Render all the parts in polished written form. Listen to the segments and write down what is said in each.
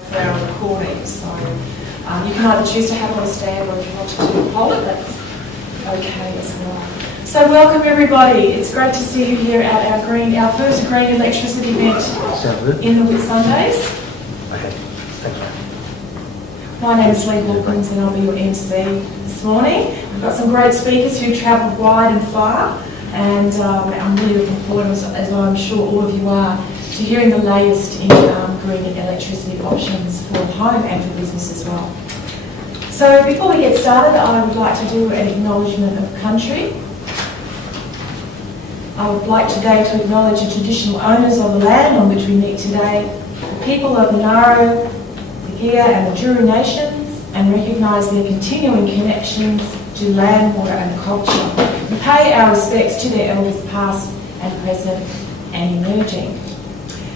They're recording, so you can either choose to have it on a stand or if you want to hold it, that's okay as well. So welcome everybody. It's great to see you here at our first green electricity event in the Whitsundays. Okay, thank you. My name is Lee Hawkins and I'll be your MC this morning. We've got some great speakers who travelled wide and far, and I'm really looking forward, as I'm sure all of you are, to hearing the latest in green electricity options for home and for business as well. So before we get started, I would like to do an acknowledgement of country. I would like today to acknowledge the traditional owners of the land on which we meet today, the people of the Naro, the Gia and the Juru nations, and recognise their continuing connections to land, water and culture. We pay our respects to their elders past and present and emerging.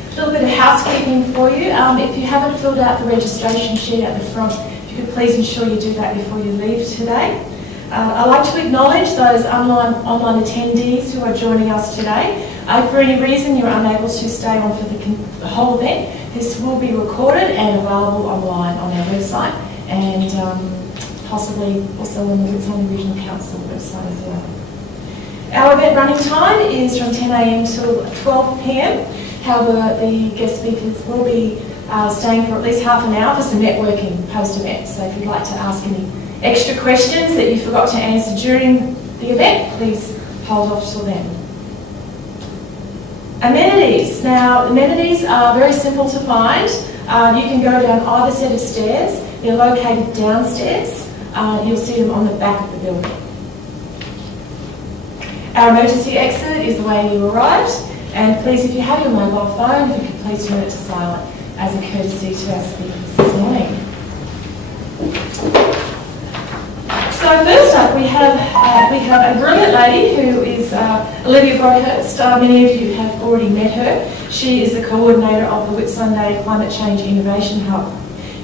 A little bit of housekeeping for you. If you haven't filled out the registration sheet at the front, if you could please ensure you do that before you leave today. I'd like to acknowledge those online attendees who are joining us today. If for any reason you're unable to stay on for the whole event, this will be recorded and available online on our website and possibly also on the Whitsunday Regional Council website as well. Our event running time is from 10 a.m. till 12 p.m. However, the guest speakers will be staying for at least half an hour for some networking post-event. So if you'd like to ask any extra questions that you forgot to answer during the event, please hold off till then. Amenities. Now, amenities are very simple to find. You can go down either set of stairs. They're located downstairs. You'll see them on the back of the building. Our emergency exit is the way you arrived. And please, if you have your mobile phone, if you could please turn it to silent as a courtesy to our speakers this morning. So first up, we have a brilliant lady who is Olivia Broadhurst. Many of you have already met her. She is the coordinator of the Whitsunday Climate Change Innovation Hub.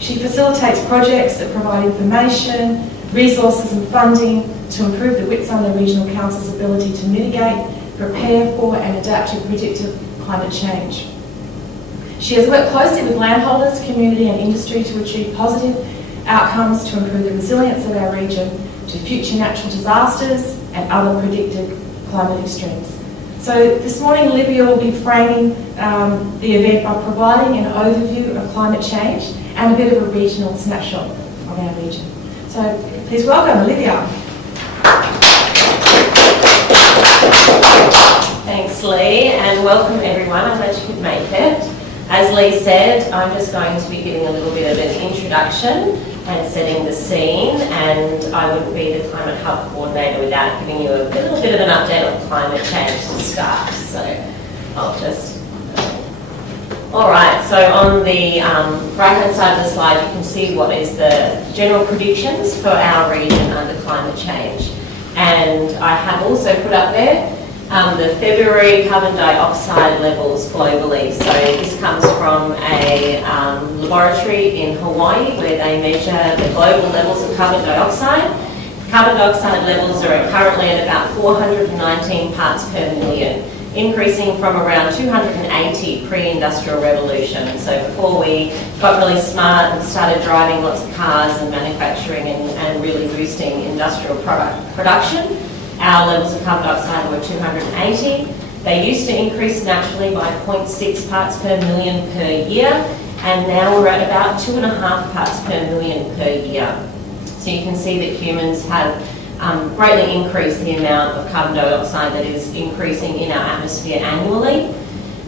She facilitates projects that provide information, resources and funding to improve the Whitsunday Regional Council's ability to mitigate, prepare for and adapt to predictive climate change. She has worked closely with landholders, community and industry to achieve positive outcomes to improve the resilience of our region to future natural disasters and other predicted climate extremes. So this morning Olivia will be framing the event by providing an overview of climate change and a bit of a regional snapshot of our region. So please welcome Olivia. Thanks Lee, and welcome everyone. I'm glad you could make it. As Lee said, I'm just going to be giving a little bit of an introduction and setting the scene, and I wouldn't be the Climate Hub coordinator without giving you a little bit of an update on climate change to start. So I'll just... Alright, so on the right-hand side of the slide you can see what is the general predictions for our region under climate change. And I have also put up there the February carbon dioxide levels globally. So this comes from a laboratory in Hawaii where they measure the global levels of carbon dioxide. Carbon dioxide levels are currently at about 419 parts per million, increasing from around 280 pre-industrial revolution. So before we got really smart and started driving lots of cars and manufacturing and really boosting industrial production, our levels of carbon dioxide were 280. They used to increase naturally by 0.6 parts per million per year, and now we're at about 2.5 parts per million per year. So you can see that humans have greatly increased the amount of carbon dioxide that is increasing in our atmosphere annually.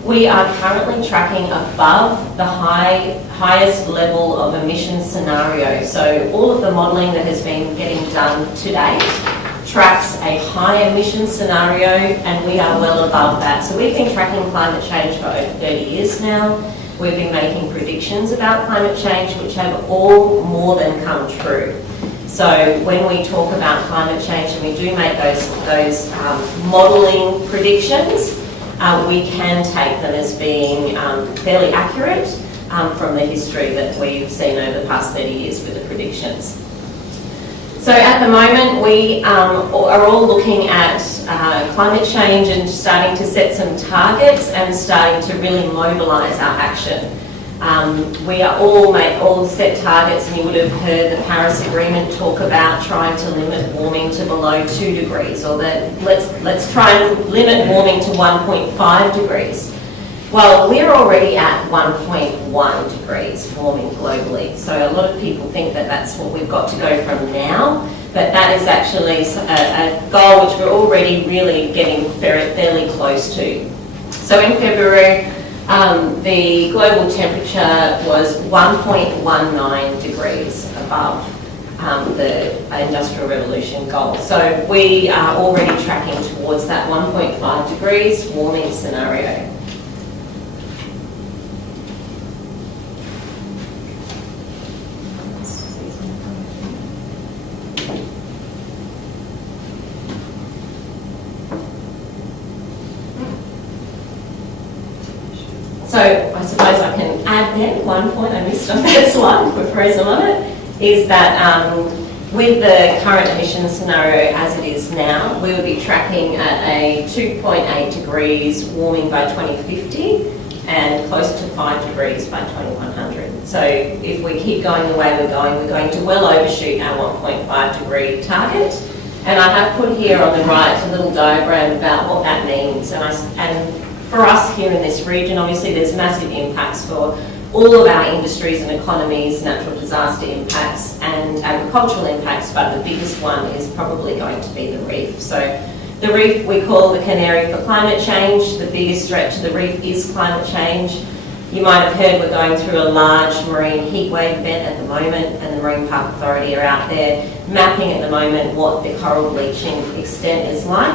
We are currently tracking above the highest level of emissions scenario. So all of the modelling that has been getting done to date tracks a high emission scenario, and we are well above that. So we've been tracking climate change for over 30 years now. We've been making predictions about climate change which have all more than come true. So when we talk about climate change and we do make those modelling predictions, we can take them as being fairly accurate from the history that we've seen over the past 30 years with the predictions. So at the moment we are all looking at climate change and starting to set some targets and starting to really mobilise our action. We are all set targets, and you would have heard the Paris Agreement talk about trying to limit warming to below 2 degrees, or that let's try and limit warming to 1.5 degrees. Well, we're already at 1.1 degrees warming globally. So a lot of people think that that's what we've got to go from now, but that is actually a goal which we're already really getting fairly close to. So in February, the global temperature was 1.19 degrees above the Industrial Revolution goal. So we are already tracking towards that 1.5 degrees warming scenario. So I suppose I can add then one point I missed on that slide, we're frozen on it, is that with the current emissions scenario as it is now, we will be tracking at a 2.8 degrees warming by 2050 and close to 5 degrees by 2100. So if we keep going the way we're going to well overshoot our 1.5 degree target. And I have put here on the right a little diagram about what that means. And for us here in this region, obviously there's massive impacts for all of our industries and economies, natural disaster impacts and agricultural impacts, but the biggest one is probably going to be the reef. So the reef we call the canary for climate change. The biggest threat to the reef is climate change. You might have heard we're going through a large marine heatwave event at the moment, and the Marine Park Authority are out there mapping at the moment what the coral bleaching extent is like.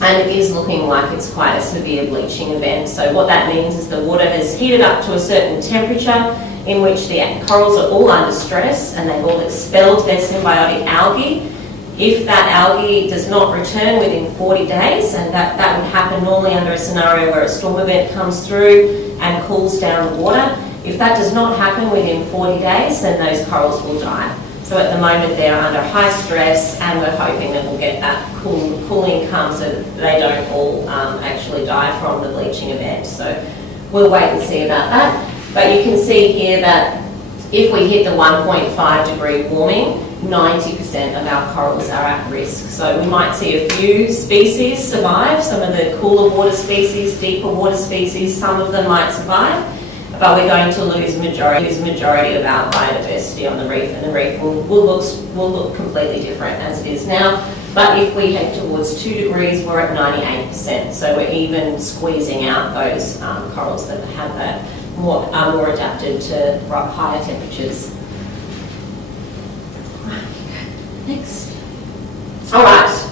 And it is looking like it's quite a severe bleaching event. So what that means is the water has heated up to a certain temperature in which the corals are all under stress and they've all expelled their symbiotic algae. If that algae does not return within 40 days, and that would happen normally under a scenario where a storm event comes through and cools down the water, if that does not happen within 40 days, then those corals will die. So at the moment they're under high stress, and we're hoping that we'll get that cooling come so that they don't all actually die from the bleaching event. So we'll wait and see about that. But you can see here that if we hit the 1.5 degree warming, 90% of our corals are at risk. So we might see a few species survive, some of the cooler water species, deeper water species, some of them might survive. But we're going to lose majority of our biodiversity on the reef, and the reef will look completely different as it is now. But if we head towards 2 degrees, we're at 98%. So we're even squeezing out those corals that have that are more adapted to higher temperatures. Next. All right.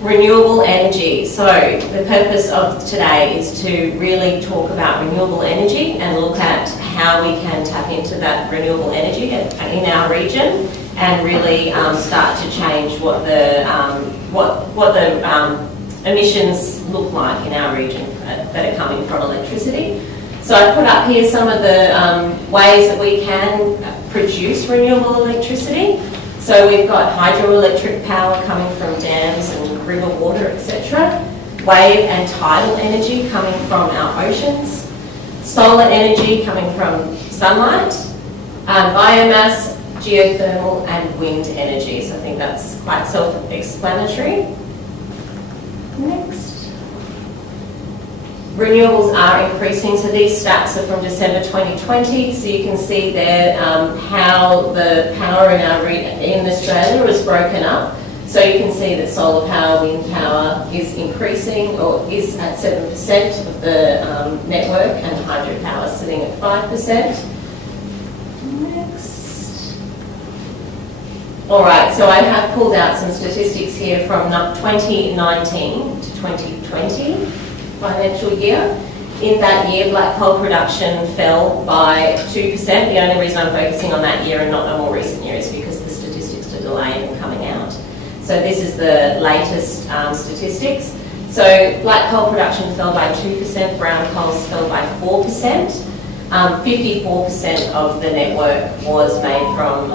Renewable energy. So the purpose of today is to really talk about renewable energy and look at how we can tap into that renewable energy in our region and really start to change what the emissions look like in our region that are coming from electricity. So I put up here some of the ways that we can produce renewable electricity. So we've got hydroelectric power coming from dams and river water, etc. Wave and tidal energy coming from our oceans. Solar energy coming from sunlight. Biomass, geothermal and wind energy. So I think that's quite self-explanatory. Next. Renewables are increasing, so these stats are from December 2020, so you can see there how the power in Australia is broken up. So you can see that solar power, wind power is increasing, or is at 7% of the network, and hydropower is sitting at 5%. Next. All right, so I have pulled out some statistics here from 2019 to 2020. Financial year. In that year, black coal production fell by 2%. The only reason I'm focusing on that year and not a more recent year is because the statistics are delayed in coming out. So this is the latest statistics. So black coal production fell by 2%, brown coals fell by 4%. 54% of the network was made from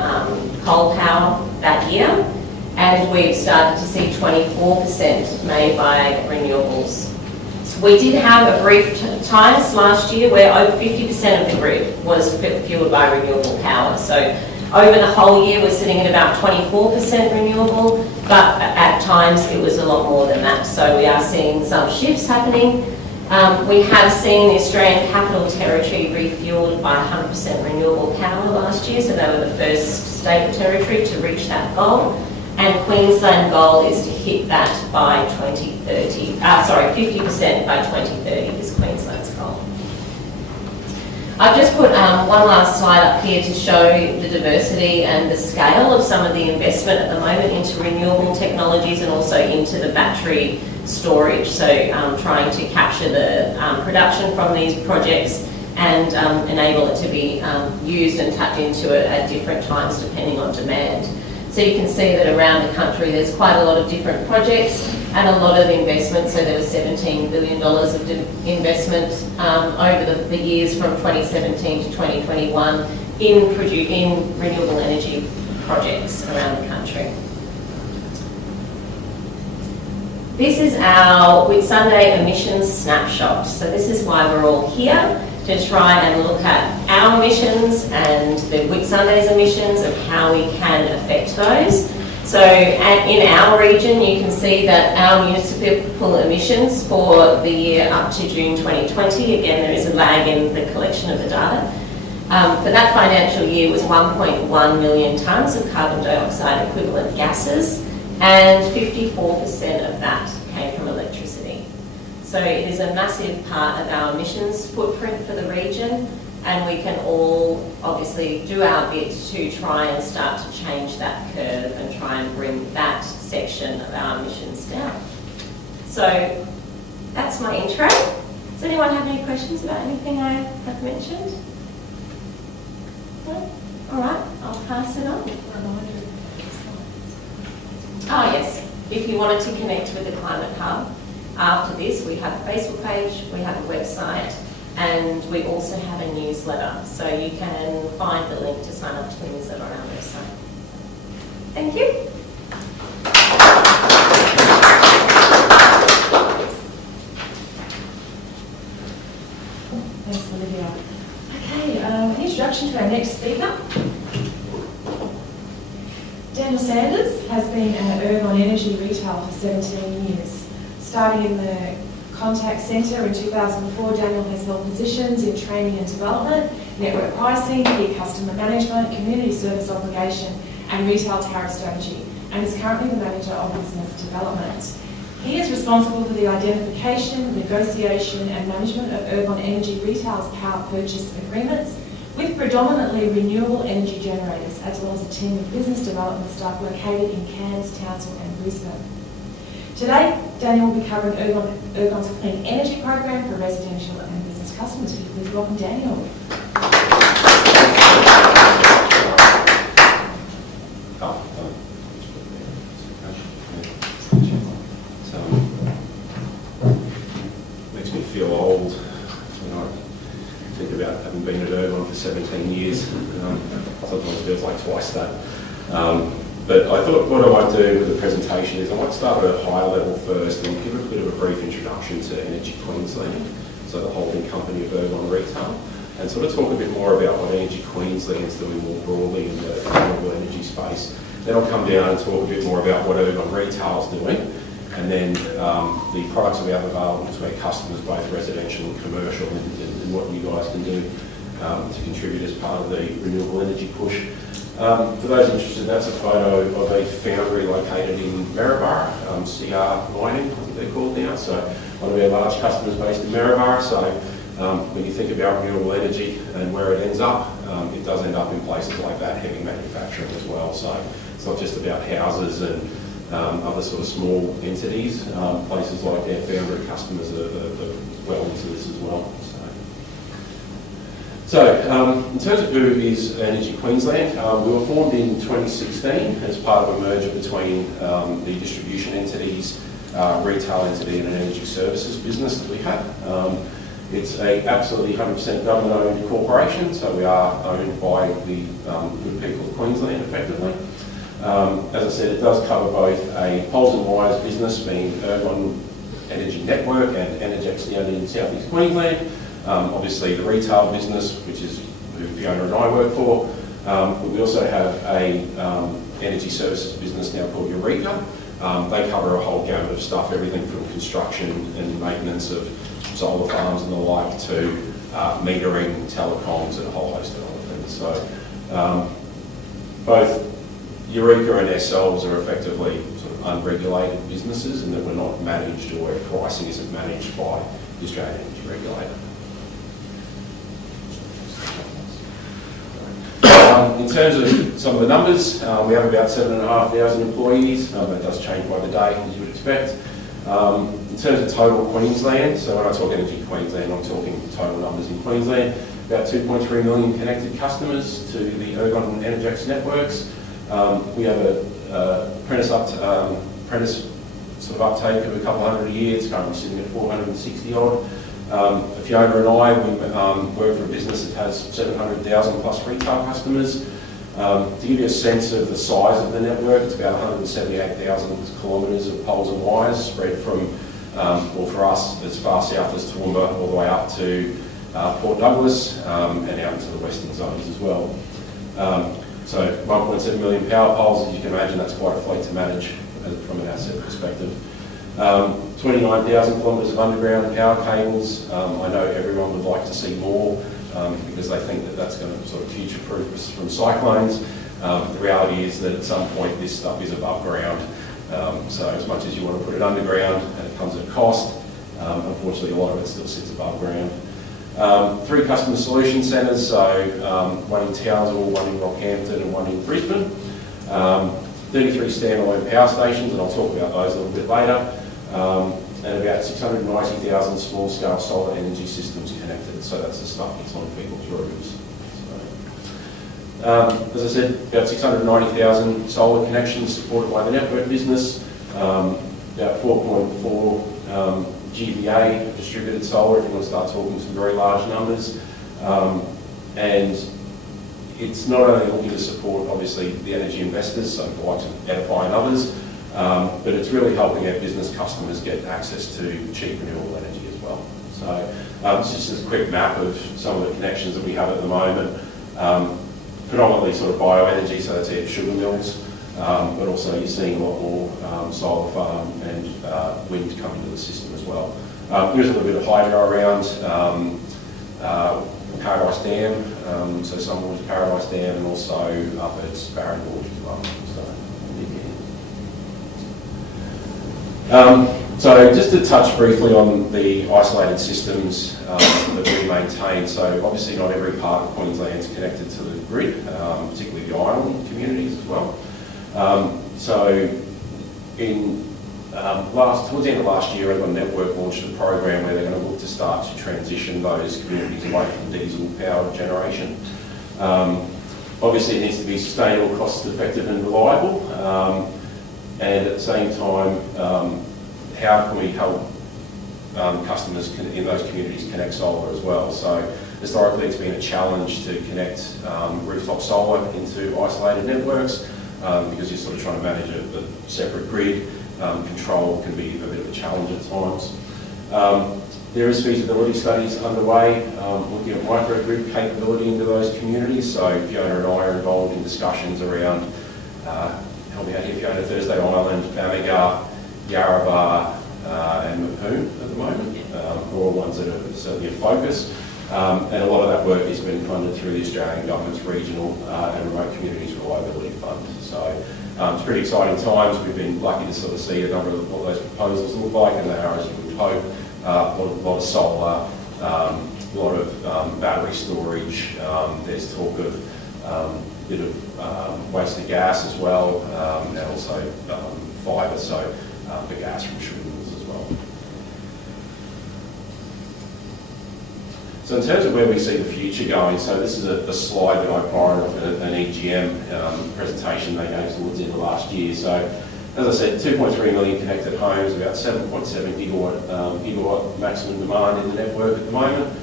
coal power that year, and we've started to see 24% made by renewables. We did have a brief times last year where over 50% of the grid was fueled by renewable power. So over the whole year, we're sitting at about 24% renewable, but at times it was a lot more than that. So we are seeing some shifts happening. We have seen the Australian Capital Territory refueled by 100% renewable power last year, so they were the first state or territory to reach that goal. And Queensland goal is to hit that by 2030. 50% by 2030 is Queensland's goal. I've just put one last slide up here to show the diversity and the scale of some of the investment at the moment into renewable technologies and also into the battery storage. So trying to capture the production from these projects and enable it to be used and tapped into it at different times depending on demand. So you can see that around the country there's quite a lot of different projects and a lot of investment. So there was $17 billion of investment over the years from 2017 to 2021 in renewable energy projects around the country. This is our Whitsunday emissions snapshot. So this is why we're all here, to try and look at our emissions and the Whitsunday's emissions and how we can affect those. So in our region, you can see that our municipal emissions for the year up to June 2020, again, there is a lag in the collection of the data. For that financial year was 1.1 million tonnes of carbon dioxide equivalent gases, and 54% of that came from electricity. So it is a massive part of our emissions footprint for the region, and we can all obviously do our bit to try and start to change that curve and try and bring that section of our emissions down. So that's my intro. Does anyone have any questions about anything I have mentioned? No? All right, I'll pass it on. Oh yes, if you wanted to connect with the Climate Hub, after this we have a Facebook page, we have a website, and we also have a newsletter. So you can find the link to sign up to the newsletter on our website. Thank you. Thanks, Olivia. Okay, introduction to our next speaker. Daniel Sanders has been at Ergon Energy Retail for 17 years. Starting in the contact centre in 2004, Daniel has held positions in training and development, network pricing, key customer management, community service obligation and retail tariff strategy, and is currently the manager of business development. He is responsible for the identification, negotiation and management of Ergon Energy Retail's power purchase agreements with predominantly renewable energy generators, as well as a team of business development staff located in Cairns, Townsville and Brisbane. Today, Daniel will be covering Ergon's Clean Energy Program for residential and business customers. Please welcome Daniel. Makes me feel old when I think about having been at Ergon for 17 years. Sometimes it feels like twice that. But I thought what I might do with the presentation is I might start at a higher level first and give a bit of a brief introduction to Energy Queensland, so the holding company of Ergon Retail, and sort of talk a bit more about what Energy Queensland is doing more broadly in the renewable energy space. Then I'll come down and talk a bit more about what Ergon Retail is doing, and then the products we have available to our customers, both residential and commercial, and what you guys can do to contribute as part of the renewable energy push. For those interested, that's a photo of a foundry located in Maryborough, CR Mining, I think they're called now. So one of our large customers based in Maryborough. So when you think about renewable energy and where it ends up, it does end up in places like that, heavy manufacturing as well. So it's not just about houses and other sort of small entities. Places like our foundry customers are well into this as well. So, in terms of who is Energy Queensland, we were formed in 2016 as part of a merger between the distribution entities, retail entity and an energy services business that we have. It's a absolutely 100% government-owned corporation, so we are owned by the good people of Queensland effectively. As I said, it does cover both a poles and wires business, being Ergon Energy Network and Energex down in South East Queensland. Obviously the retail business, which is who Fiona and I work for. But we also have a energy services business now called Eureka. They cover a whole gamut of stuff, everything from construction and maintenance of solar farms and the like to metering, telecoms and a whole host of other things. So both Eureka and ourselves are effectively sort of unregulated businesses in that we're not managed, or our pricing isn't managed by the Australian Energy Regulator. In terms of some of the numbers, we have about 7,500 employees. That does change by the day, as you would expect. In terms of total Queensland, so when I talk Energy Queensland, I'm talking total numbers in Queensland, about 2.3 million connected customers to the Ergon and Energex networks. We have a apprentice sort of uptake of a couple hundred a year. It's currently sitting at 460 odd. Fiona and I, we work for a business that has 700,000 plus retail customers. To give you a sense of the size of the network, it's about 178,000 kilometres of poles and wires spread from, well for us, as far south as Toowoomba all the way up to Port Douglas and out into the western zones as well. So 1.7 million power poles, as you can imagine, that's quite a fleet to manage from an asset perspective. 29,000 kilometres of underground power cables. I know everyone would like to see more because they think that that's going to sort of future-proof us from cyclones. The reality is that at some point this stuff is above ground. So as much as you want to put it underground and it comes at cost, unfortunately a lot of it still sits above ground. 3 customer solution centres, so one in Townsville, one in Rockhampton and one in Brisbane. 33 standalone power stations, and I'll talk about those a little bit later. And about 690,000 small-scale solar energy systems connected, so that's the stuff that's on people's roofs. So, as I said, about 690,000 solar connections supported by the network business, about 4.4 GVA of distributed solar, if you want to start talking some very large numbers. And it's not only looking to support, obviously, the energy investors, so the likes of Edify and others, but it's really helping our business customers get access to cheap renewable energy as well. So this is just a quick map of some of the connections that we have at the moment. Predominantly sort of bioenergy, so that's our sugar mills, but also you're seeing a lot more solar farm and wind come into the system as well. There's a little bit of hydro around. Paradise Dam, so Sunwaters Paradise Dam, and also up at Barron Gorge as well. So just to touch briefly on the isolated systems that we maintain. So obviously not every part of Queensland is connected to the grid, particularly the island communities as well. So in towards the end of last year, Ergon Network launched a program where they're going to look to start to transition those communities away from diesel power generation. Obviously it needs to be sustainable, cost effective and reliable. And at the same time, how can we help customers in those communities connect solar as well? So historically it's been a challenge to connect rooftop solar into isolated networks because you're sort of trying to manage a separate grid. Control can be a bit of a challenge at times. There is feasibility studies underway looking at microgrid capability into those communities. So Fiona and I are involved in discussions around, help me out here, Fiona, Thursday Island, Bamaga, Yarrabah and Mapoon at the moment, are all ones that are certainly a focus. And a lot of that work has been funded through the Australian Government's Regional and Remote Communities Reliability Fund. So it's pretty exciting times. We've been lucky to sort of see a number of what those proposals look like, and they are, as you would hope, a lot of solar, a lot of battery storage. There's talk of a bit of waste to gas as well, and also fibre, so the gas from sugar mills as well. So in terms of where we see the future going, so this is a slide that I borrowed off an EGM presentation they gave towards the end of last year. So as I said, 2.3 million connected homes, about 7.7 gigawatt maximum demand in the network at the moment.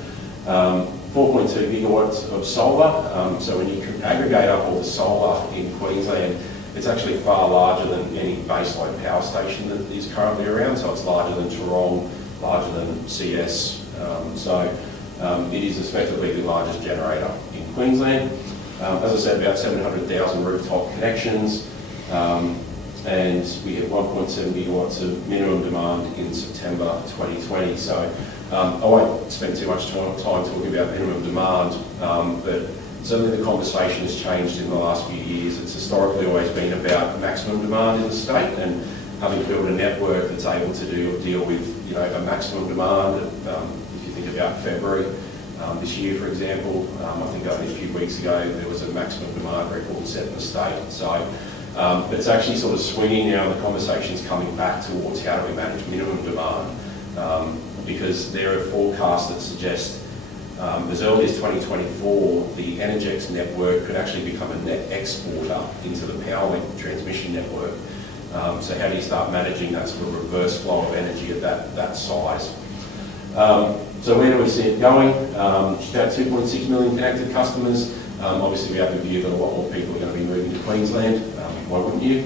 4.2 gigawatts of solar. So when you aggregate up all the solar in Queensland, It's actually far larger than any baseload power station that is currently around, so it's larger than Toorong, larger than CS. It is effectively the largest generator in Queensland. As I said, about 700,000 rooftop connections, and we hit 1.7 gigawatts of minimum demand in September 2020. So I won't spend too much time talking about minimum demand, but certainly the conversation has changed in the last few years. It's historically always been about maximum demand in the state and having built a network that's able to deal with a maximum demand. If you think about February this year, for example, I think only a few weeks ago there was a maximum demand record set in the state. So it's actually sort of swinging now, and the conversation's coming back towards how do we manage minimum demand, because there are forecasts that suggest as early as 2024, the Energex network could actually become a net exporter into the Powerlink transmission network. So how do you start managing that sort of reverse flow of energy at that size? So where do we see it going? About 2.6 million connected customers. Obviously we have the view that a lot more people are going to be moving to Queensland. Why wouldn't you?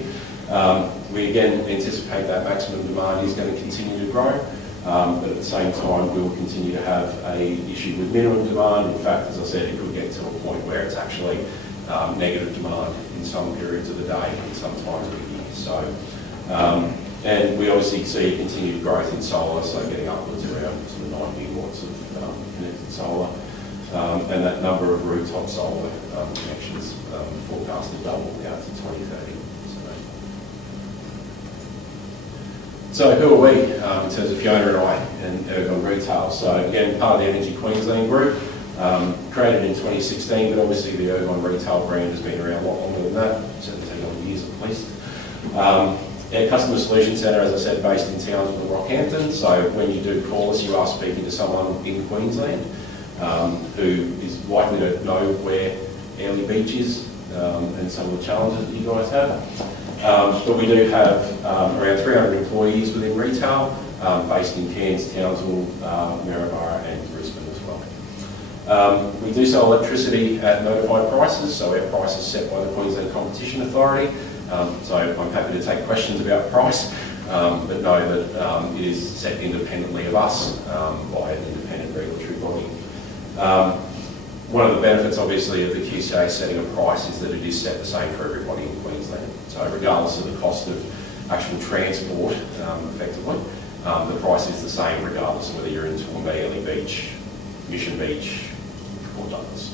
We again anticipate that maximum demand is going to continue to grow. But at the same time, we will continue to have an issue with minimum demand. In fact, as I said, it could get to a point where it's actually negative demand in some periods of the day and some times of the year. So, and we obviously see continued growth in solar, so getting upwards around sort of 9 gigawatts of connected solar. And that number of rooftop solar connections forecast to double out to 2030. So who are we in terms of Fiona and I and Ergon Retail? So again, part of the Energy Queensland group, created in 2016, but obviously the Ergon Retail brand has been around a lot longer than that, 17 odd years at least. Our customer solution centre, as I said, based in Townsville and Rockhampton. So when you do call us, you are speaking to someone in Queensland who is likely to know where Airlie Beach is and some of the challenges that you guys have. But we do have around 300 employees within retail, based in Cairns, Townsville, Maryborough and Brisbane as well. We do sell electricity at notified prices, so our price is set by the Queensland Competition Authority. So I'm happy to take questions about price, but know that it is set independently of us by an independent regulatory body. One of the benefits, obviously, of the QCA setting a price is that it is set the same for everybody in Queensland. So regardless of the cost of actual transport, effectively, the price is the same regardless of whether you're in Toowoomba, Airlie Beach, Mission Beach, or Douglas.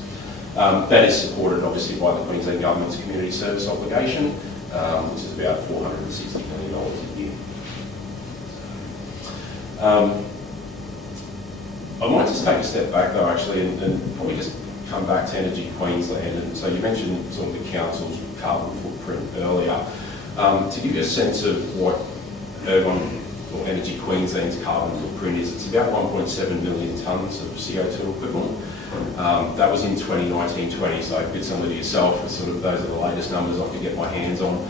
That is supported, obviously, by the Queensland Government's Community Service Obligation, which is about $460 million a year. I might just take a step back though, actually, and probably just come back to Energy Queensland. And so you mentioned sort of the council's carbon footprint earlier. To give you a sense of what Ergon or Energy Queensland's carbon footprint is, it's about 1.7 million tonnes of CO2 equivalent. That was in 2019-20, so a bit similar to yourself. Sort of those are the latest numbers I could get my hands on.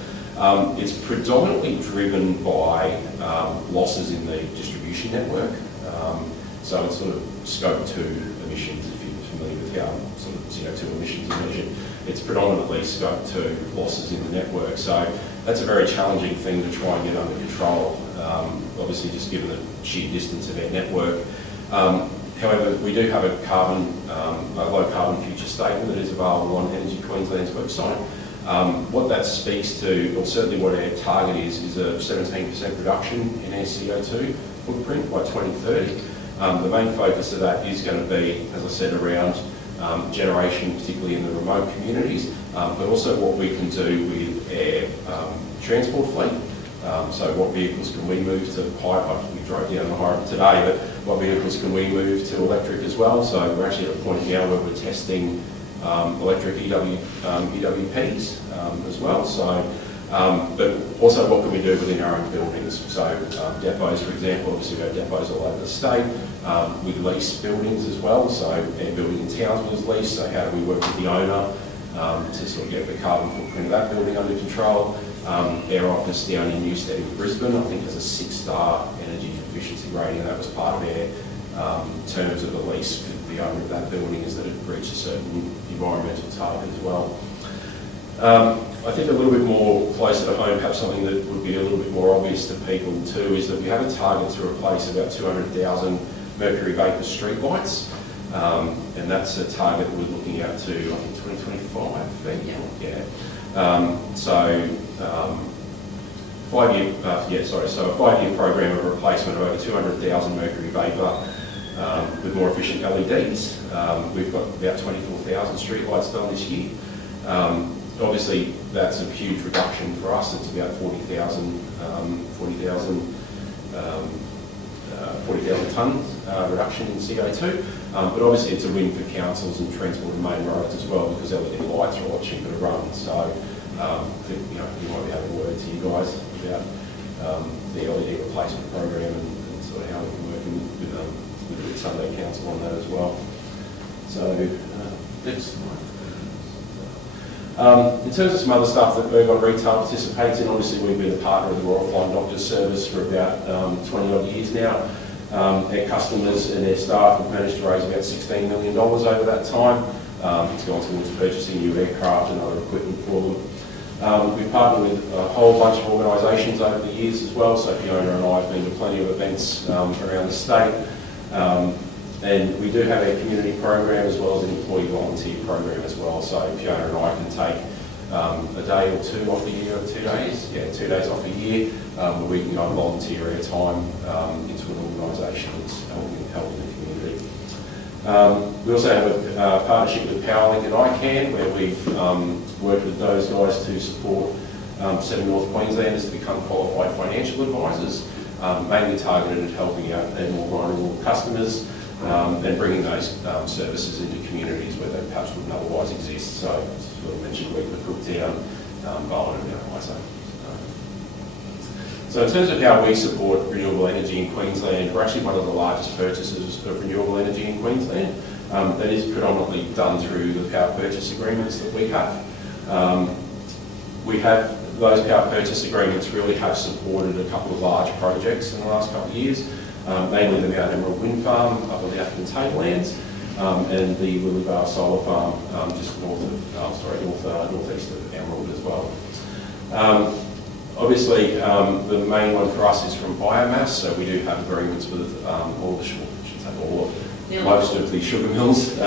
It's predominantly driven by losses in the distribution network. So it's sort of scope 2 emissions, if you're familiar with how sort of CO2 emissions are measured. It's predominantly scope 2 losses in the network. So that's a very challenging thing to try and get under control, obviously just given the sheer distance of our network. However, we do have a low carbon future statement that is available on Energy Queensland's website. What that speaks to, or certainly what our target is a 17% reduction in our CO2 footprint by 2030. The main focus of that is going to be, as I said, around generation, particularly in the remote communities, but also what we can do with our transport fleet. So what vehicles can we move to hybrid? We drove down the hybrid today, but what vehicles can we move to electric as well? So we're actually at a point now where we're testing electric EWPs as well. So, but also what can we do within our own buildings? So depots, for example, obviously we have depots all over the state. We lease buildings as well. So our building in Townsville is leased. So how do we work with the owner to sort of get the carbon footprint of that building under control? Our office down in Newstead in Brisbane, I think, has a 6-star energy efficiency rating, and that was part of our terms of the lease with the owner of that building, is that it reached a certain environmental target as well. I think a little bit more closer to home, perhaps something that would be a little bit more obvious to people too, is that we have a target to replace about 200,000 mercury vapour streetlights, and that's a target we're looking at to, I think, 2025. Yeah. So a 5-year program of replacement of over 200,000 mercury vapour with more efficient LEDs. We've got about 24,000 streetlights done this year. Obviously, that's a huge reduction for us. It's about 40,000 tonnes reduction in CO2. But obviously, it's a win for councils and transport and main roads as well, because LED lights are a lot cheaper to run. So I think you might be having a word to you guys about the LED replacement program and sort of how we can work with Sunday Council on that as well. So next slide. In terms of some other stuff that Ergon Retail participates in, obviously we've been a partner of the Royal Flying Doctors Service for about 20 odd years now. Their customers and their staff have managed to raise about $16 million over that time. It's gone towards purchasing new aircraft and other equipment for them. We've partnered with a whole bunch of organisations over the years as well, so Fiona and I have been to plenty of events around the state. And we do have a community program as well as an employee volunteer program as well. So Fiona and I can take a day or two off a year, or 2 days, 2 days off a year, where we can go and volunteer our time into an organisation that's helping the community. We also have a partnership with PowerLink and ICANN, where we've worked with those guys to support 7 North Queenslanders to become qualified financial advisors, mainly targeted at helping out their more vulnerable customers. And bringing those services into communities where they perhaps wouldn't otherwise exist. So, as I mentioned, Weekler, Cooktown, Bowen and Mount Isa. So in terms of how we support renewable energy in Queensland, we're actually one of the largest purchasers of renewable energy in Queensland. That is predominantly done through the power purchase agreements that we have. Those power purchase agreements really have supported a couple of large projects in the last couple of years. Namely the Mount Emerald Wind Farm up on the Atherton Tablelands and the Lilydale Solar Farm just northeast of Emerald as well. Obviously, the main one for us is from biomass, so we do have agreements with most of the sugar mills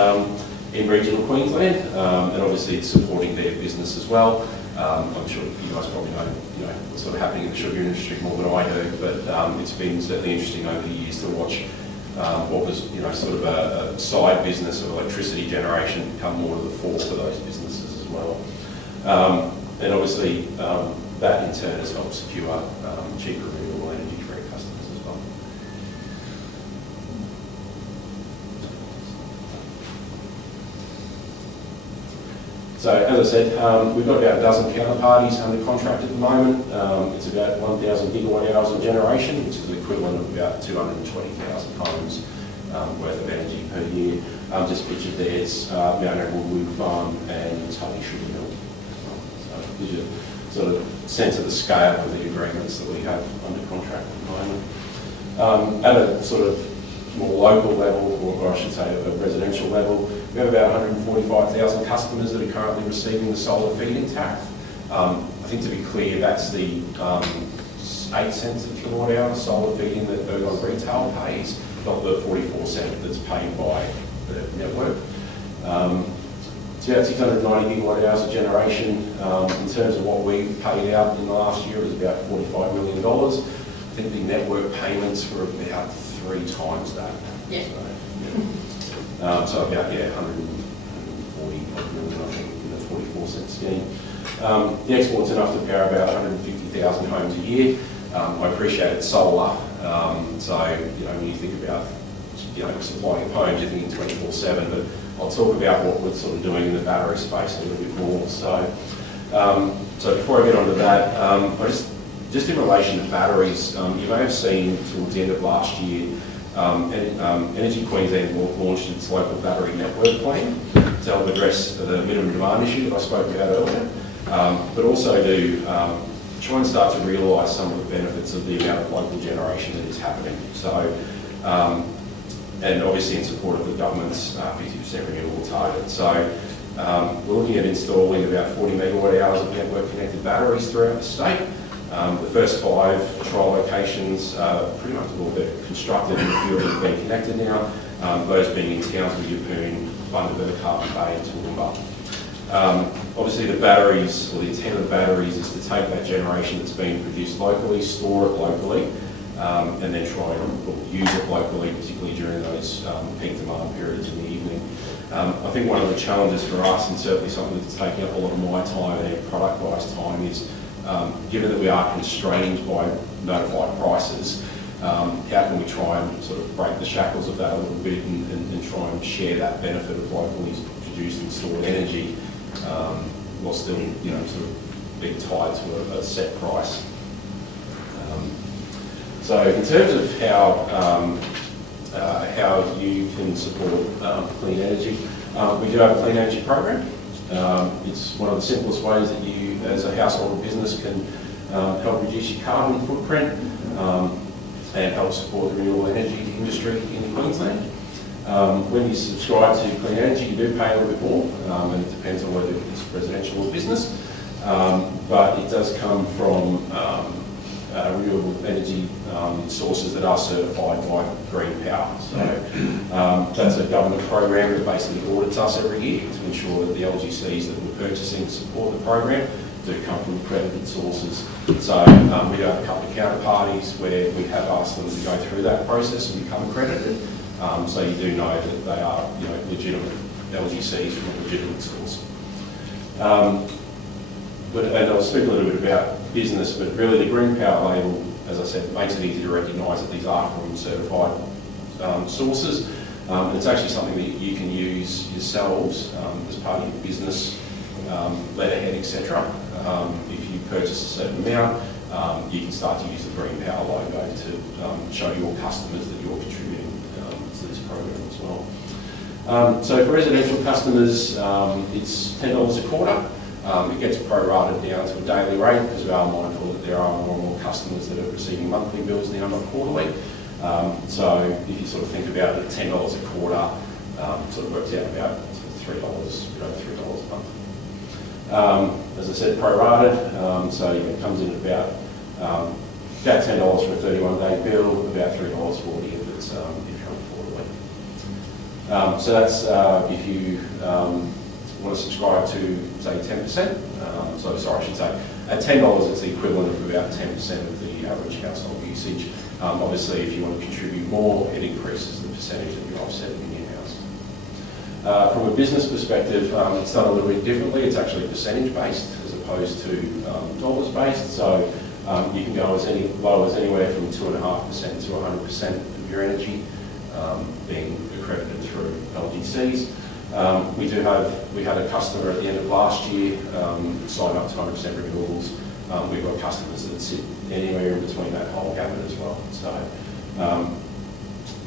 in regional Queensland, and obviously it's supporting their business as well. I'm sure you guys probably know what's sort of happening in the sugar industry more than I do, but it's been certainly interesting over the years to watch what was sort of a side business of electricity generation become more to the fore for those businesses as well. And obviously that in turn has helped secure cheaper renewable energy for our customers as well. So as I said, we've got about a dozen counterparties under contract at the moment. It's about 1,000 gigawatt hours of generation, which is the equivalent of about 220,000 homes worth of energy per year. Just pictured there's Mount Emerald Wind Farm and Tully Sugar Mill. So it gives you a sort of sense of the scale of the agreements that we have under contract at the moment. At a sort of more local level, or I should say a residential level, we have about 145,000 customers that are currently receiving the solar feed-in tariff. I think to be clear, that's the 8 cents a kilowatt hour solar feed-in that Ergon Retail pays, not the 44 cent that's paid by the network. It's about 690 gigawatt hours of generation. In terms of what we paid out in the last year, it was about $45 million. I think the network payments were about 3 times that. Yeah. So about 140 million, I think, in the 44 cent scheme. The export's enough to power about 150,000 homes a year. I appreciate it's solar, so when you think about supplying homes, you're thinking 24/7. But I'll talk about what we're sort of doing in the battery space a little bit more. So before I get onto that, I just in relation to batteries, you may have seen towards the end of last year, Energy Queensland launched its local battery network plan to help address the minimum demand issue that I spoke about earlier, but also to try and start to realise some of the benefits of the amount of local generation that is happening. So, and obviously in support of the government's 50% renewable target. So We're looking at installing about 40 megawatt hours of network connected batteries throughout the state. The first 5 trial locations, pretty much all they're constructed in the field have been connected now, those being in Townsville, Yeppoon, Bundaberg, Carbon Bay and Toowoomba. Obviously the batteries, or the intent of the batteries is to take that generation that's being produced locally, store it locally, and then try and use it locally, particularly during those peak demand periods in the evening. I think one of the challenges for us, and certainly something that's taking up a lot of my time and product-wise time, is given that we are constrained by notified prices, how can we try and sort of break the shackles of that a little bit and try and share that benefit of locally produced and stored energy while still, sort of being tied to a set price. So in terms of how you can support clean energy, we do have a clean energy program. It's one of the simplest ways that you, as a household or business, can help reduce your carbon footprint and help support the renewable energy industry in Queensland. When you subscribe to clean energy, you do pay a little bit more, and it depends on whether it's residential or business. But it does come from renewable energy sources that are certified by Green Power. So that's a government program that basically audits us every year to ensure that the LGCs that we're purchasing to support the program do come from accredited sources. So we do have a couple of counterparties where we have asked them to go through that process and become accredited. So you do know that they are, legitimate LGCs from a legitimate source. And I'll speak a little bit about business, but really the Green Power label, as I said, makes it easy to recognise that these are from certified sources. And it's actually something that you can use yourselves as part of your business letterhead, etc. If you purchase a certain amount, you can start to use the Green Power logo to show your customers that you're contributing to this program as well. So for residential customers, it's $10 a quarter. It gets prorated down to a daily rate because we are mindful that there are more and more customers that are receiving monthly bills now, not quarterly. So if you sort of think about it, $10 a quarter sort of works out about $3, $3 a month. As I said, prorated, so it comes in at about $10 for a 31-day bill, about $3.40 if it's if you're on quarterly. So that's if you want to subscribe to, say, 10%. I should say, at $10 it's the equivalent of about 10% of the average household usage. Obviously, if you want to contribute more, it increases the percentage that you're offsetting in your house. From a business perspective, it's done a little bit differently. It's actually percentage-based as opposed to dollars-based. So you can go as low as anywhere from 2.5% to 100% of your energy being accredited through LGCs. We had a customer at the end of last year sign up to 100% renewables. We've got customers that sit anywhere in between that whole gamut as well. So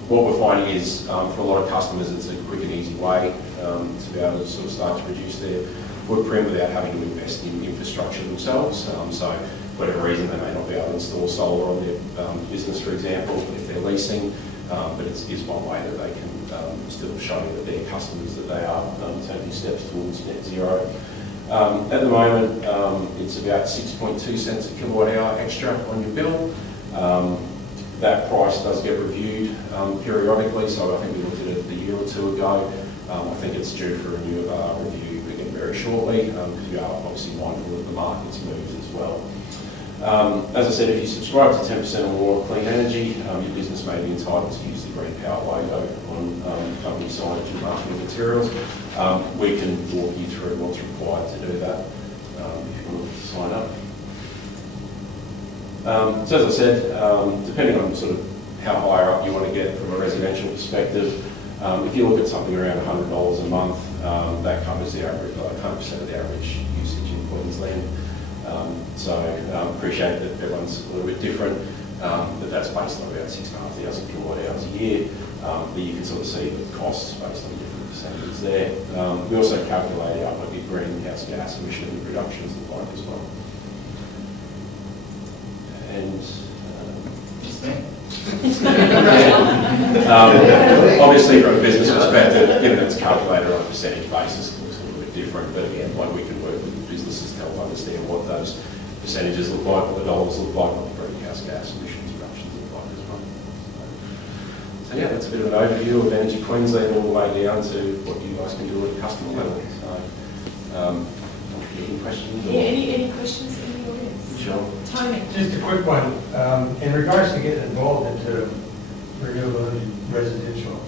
what we're finding is for a lot of customers it's a quick and easy way to be able to sort of start to reduce their footprint without having to invest in infrastructure themselves. So for whatever reason they may not be able to install solar on their business, for example, if they're leasing, but it's one way that they can still show that their customers that they are taking steps towards net zero. At the moment, it's about 6.2 cents a kilowatt hour extra on your bill. That price does get reviewed periodically, so I think we looked at it a year or two ago. I think it's due for a new review again very shortly, because we are obviously mindful that the market's moved as well. As I said, if you subscribe to 10% or more of clean energy, your business may be entitled to use the Green Power logo on company signage and marketing materials. We can walk you through what's required to do that if you want to sign up. So as I said, depending on sort of how higher up you want to get from a residential perspective, if you look at something around $100 a month, that covers the average, like 100% of the average usage in Queensland. So appreciate that everyone's a little bit different, but that's based on about 6,500 kilowatt hours a year. But you can sort of see the costs based on different percentages there. We also calculate out what your greenhouse gas emission reductions look like as well. And obviously from a business perspective, given that it's calculated on a percentage basis, it looks a little bit different, but again, like we can work with businesses to help understand what those percentages look like, what the dollars look like, what the greenhouse gas emissions reductions look like as well. So yeah, that's a bit of an overview of Energy Queensland all the way down to what you guys can do at a customer level. So, any questions? Yeah, any questions in the audience? Sure. Tony? Just a quick one. In regards to getting involved into renewable energy residential,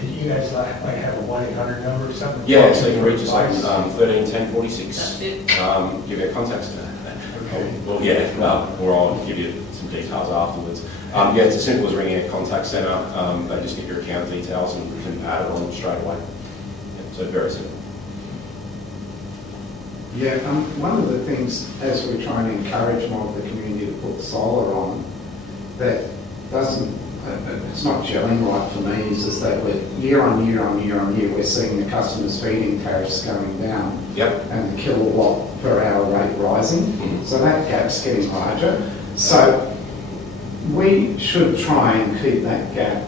did you guys like have a 1-800 number or something? Yeah, so you can reach us on 13 10 46. That's it. Give you a contact. Okay. Well, yeah, or I'll give you some details afterwards. Yeah, it's as simple as ringing a contact centre. They just get your account details and we can add it on straight away. Yeah, so very simple. Yeah, one of the things, as we're trying to encourage more of the community to put solar on, that doesn't, it's not gelling right for me, is that we're year on year, we're seeing the customers' feeding tariffs going down. Yep. And the kilowatt per hour rate rising. So that gap's getting larger. So we should try and keep that gap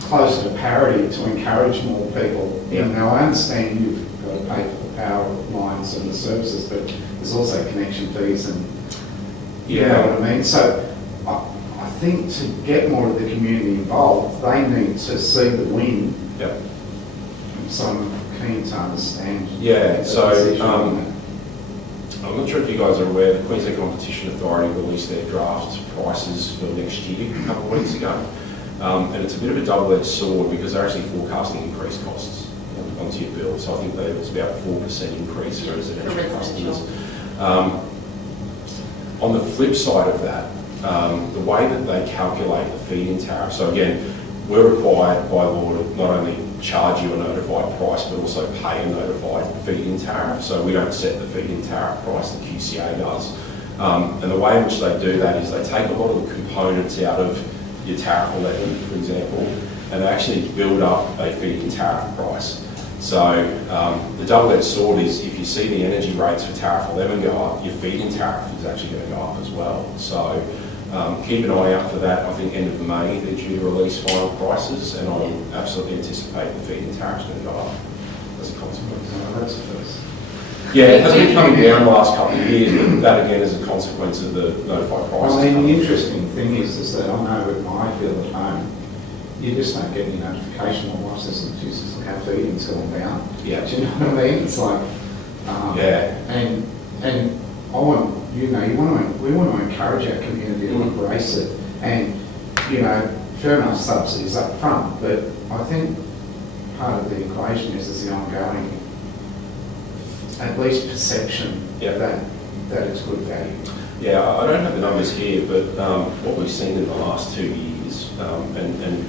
closer to parity to encourage more people. Yep. Now, I understand you've got to pay for the power lines and the services, but there's also connection fees and you know what I mean? So I think to get more of the community involved, they need to see the win. Yep. So I'm keen to understand. Yeah, so position on that. I'm not sure if you guys are aware, the Queensland Competition Authority released their draft prices for next year a couple of weeks ago. And it's a bit of a double-edged sword because they're actually forecasting increased costs onto your bill. So I think that it's about 4% increase for residential customers. On the flip side of that, the way that they calculate the feed-in tariff, so again, we're required by law to not only charge you a notified price, but also pay a notified feed-in tariff. So we don't set the feed-in tariff price, the QCA does. And the way in which they do that is they take a lot of the components out of your tariff 11, for example, and they actually build up a feed-in tariff price. So the double-edged sword is if you see the energy rates for tariff 11 go up, your feed-in tariff is actually going to go up as well. So keep an eye out for that. I think end of May they're due to release final prices, and I absolutely anticipate the feed-in tariff is going to go up as a consequence. Oh, that's the first. Yeah, it has been coming down the last couple of years, but that again is a consequence of the notified prices. I mean, the interesting thing is that I know with my bill at home, you just don't get any notification on what's this, and Jesus, look how feeding's gone down. Yeah. Do you know what I mean? It's like, yeah. And I want, we want to encourage our community to embrace it, and fair enough subsidies up front, but I think part of the equation is the ongoing, at least perception that it's good value. Yeah, I don't have the numbers here, but what we've seen in the last 2 years, and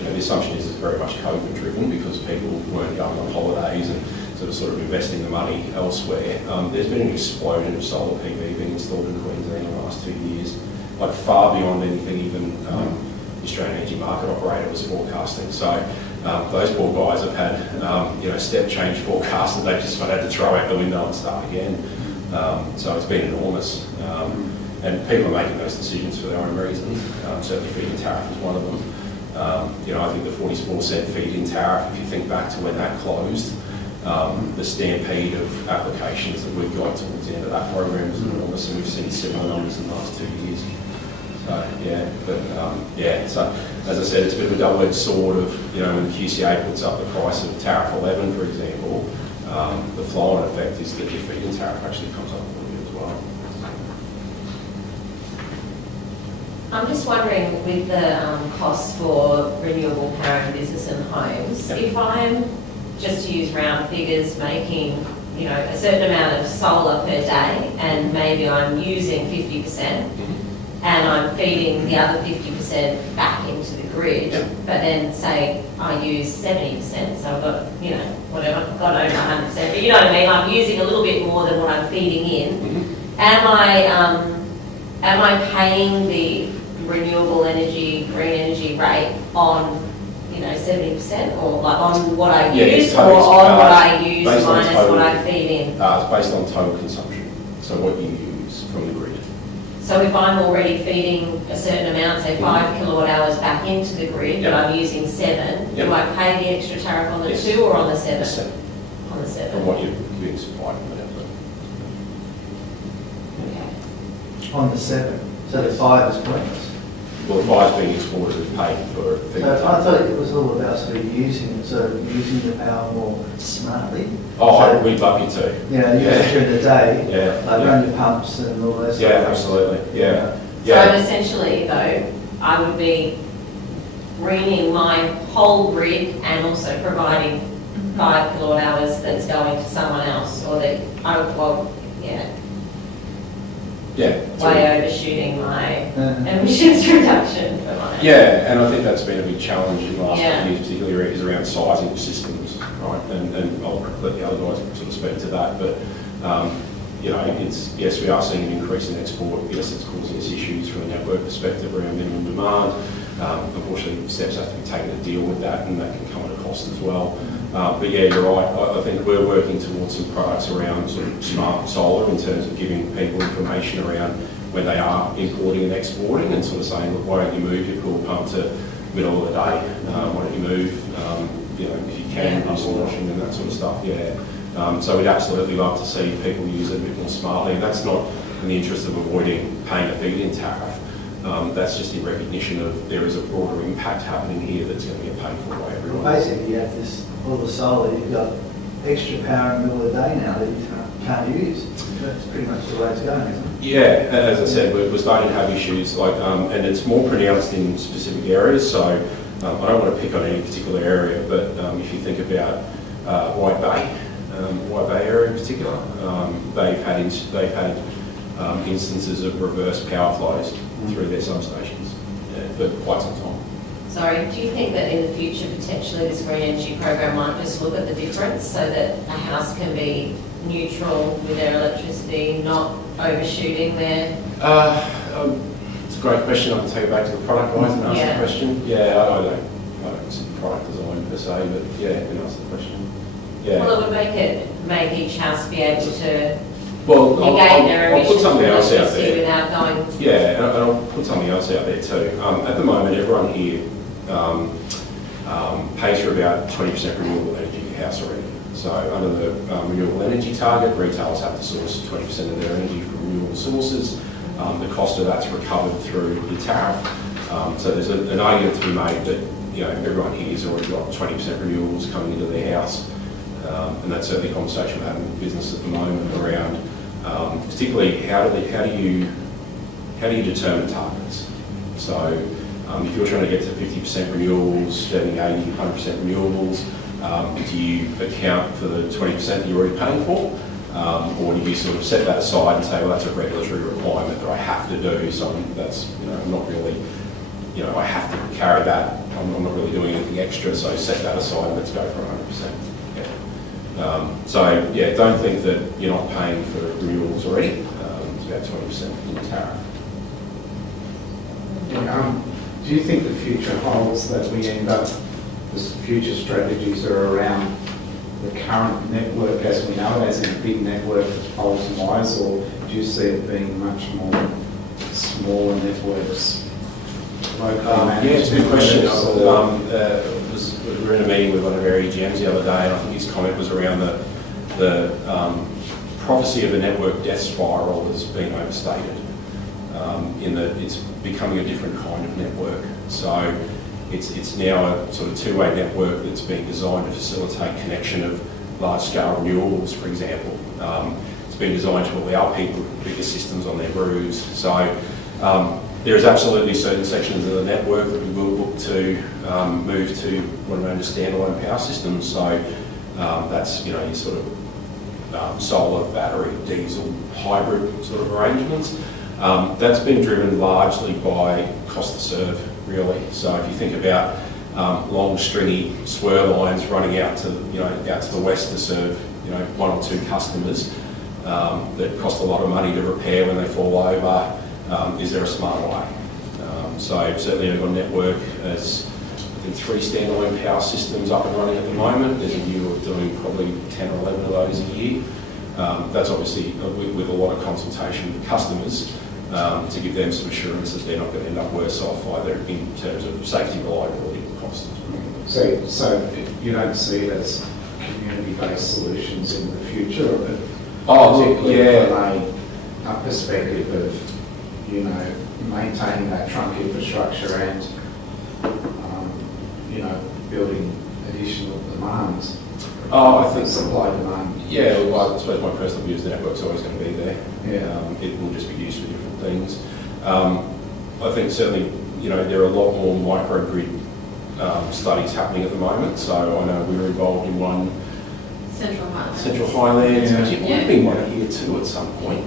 the assumption is it's very much COVID driven because people weren't going on holidays and sort of investing the money elsewhere. There's been an explosion of solar PV being installed in Queensland in the last 2 years, like far beyond anything even the Australian Energy Market Operator was forecasting. So those poor guys have had step change forecasts that they just had to throw out the window and start again. So it's been enormous. And people are making those decisions for their own reasons. Certainly feed-in tariff is one of them. I think the 44-cent feed-in tariff, if you think back to when that closed, the stampede of applications that we've got towards the end of that program is enormous, and we've seen similar numbers in the last 2 years. So as I said, it's a bit of a double-edged sword of, when the QCA puts up the price of tariff 11, for example, the flow-on effect is that your feed-in tariff actually comes up a little bit as well. I'm just wondering, with the costs for renewable power in business and homes, if I'm, just to use round figures, making a certain amount of solar per day, and maybe I'm using 50%, and I'm feeding the other 50% back into the grid, but then say I use 70%, so I've got, whatever, I've got over 100%, but you know what I mean, I'm using a little bit more than what I'm feeding in. Am I paying the renewable energy, green energy rate on 70%, or like on what I use, or on what I use minus what I feed in? It's based on total consumption, so what you use from the grid. So if I'm already feeding a certain amount, say 5 kilowatt hours back into the grid, but I'm using 7, do I pay the extra tariff on the 2 or on the 7? The 7. On the 7. 7. what you're being supplied from the network. Okay. On the 7. So the 5 is pointless. Well, the 5's being exported and paid for. So I thought it was all about sort of using the power more smartly. Oh, we'd love you to. You know, use it during the day, Yeah. like run your pumps and all that stuff. Yeah, absolutely. Yeah. So essentially, though, I would be greening my whole grid and also providing 5 kilowatt hours that's going to someone else, or that Yeah. way overshooting my emissions reduction for my. Yeah, and I think that's been a big challenge in the last Yeah. couple of years, particularly is around sizing of systems, right? And I'll let the other guys sort of speak to that, but you know, yes, we are seeing an increase in export. Yes, it's causing us issues from a network perspective around minimum demand. Unfortunately, steps have to be taken to deal with that, and that can come at a cost as well. But yeah, you're right. I think we're working towards some products around sort of smart solar in terms of giving people information around when they are importing and exporting, and sort of saying, look, why don't you move your pool pump to middle of the day? Why don't you move, you know, if you can, do some washing and that sort of stuff. Yeah. So we'd absolutely love to see people use it a bit more smartly, and that's not in the interest of avoiding paying a feed-in tariff. That's just in recognition of there is a broader impact happening here that's going to get paid for by everyone. Basically, you have all the solar, you've got extra power in the middle of the day now that you can't use. That's pretty much the way it's going, isn't it? Yeah, as I said, we're starting to have issues like, and it's more pronounced in specific areas. So I don't want to pick on any particular area, but if you think about White Bay area in particular, they've had instances of reverse power flows through their substations for quite some time. Sorry, do you think that in the future, potentially, this green energy program might just look at the difference so that a house can be neutral with their electricity, not overshooting their... It's a great question. I can take it back to the product guys and ask the question. Yeah, I don't see product design per se, but yeah, you can ask the question. Yeah. Well, it would make each house be able to Well, negate their I'll put emissions something from else out electricity there. without going... Yeah, and I'll put something else out there too. At the moment, everyone here pays for about 20% renewable energy in your house already. So under the renewable energy target, retailers have to source 20% of their energy from renewable sources. The cost of that's recovered through the tariff. So there's an argument to be made that, you know, everyone here has already got 20% renewables coming into their house. And that's certainly a conversation we're having with business at the moment around, particularly how do you determine targets? So if you're trying to get to 50% renewables, 70, 80, 100% renewables, do you account for the 20% that you're already paying for? Or do you sort of set that aside and say, well, that's a regulatory requirement that I have to do, so that's, you know, I'm not really, you know, I have to carry that, I'm not really doing anything extra, so set that aside and let's go for 100%. So yeah, don't think that you're not paying for renewables already. It's about 20% in the tariff. Do you think the future holds that we end up, the future strategies are around the current network as we know it, as in a big network of poles and wires, or do you see it being much more smaller networks? Yeah, it's a good question. We were in a meeting with one of our EGMs the other day, and I think his comment was around the prophecy of a network death spiral has been overstated, in that it's becoming a different kind of network. So it's now a sort of two-way network that's been designed to facilitate connection of large-scale renewables, for example. It's been designed to allow people bigger systems on their roofs. So there is absolutely certain sections of the network that we will look to move to what are known as standalone power systems. So that's, you know, your sort of solar, battery, diesel, hybrid sort of arrangements. That's been driven largely by cost to serve, really. So if you think about long, stringy swirl lines running out to, you know, out to the west to serve, you know, one or two customers that cost a lot of money to repair when they fall over. Is there a smarter way? So certainly we've got a network as I think 3 standalone power systems up and running at the moment. There's a view of doing probably 10 or 11 of those a year. That's obviously with a lot of consultation with customers to give them some assurance that they're not going to end up worse off either in terms of safety, reliability, or cost. So you don't see it as community energy-based solutions in the future, but Oh, particularly yeah. from a perspective of, you know, maintaining that trunk infrastructure and, you know, building additional demands. Oh, I think Supply demand. Yeah, well, I suppose my personal view is the network's always going to be there. Yeah. It will just be used for different things. I think certainly, you know, there are a lot more microgrid studies happening at the moment. So I know we were involved in one. Central Highlands. Central Highlands, Yeah. actually, there might have been one here too at some point.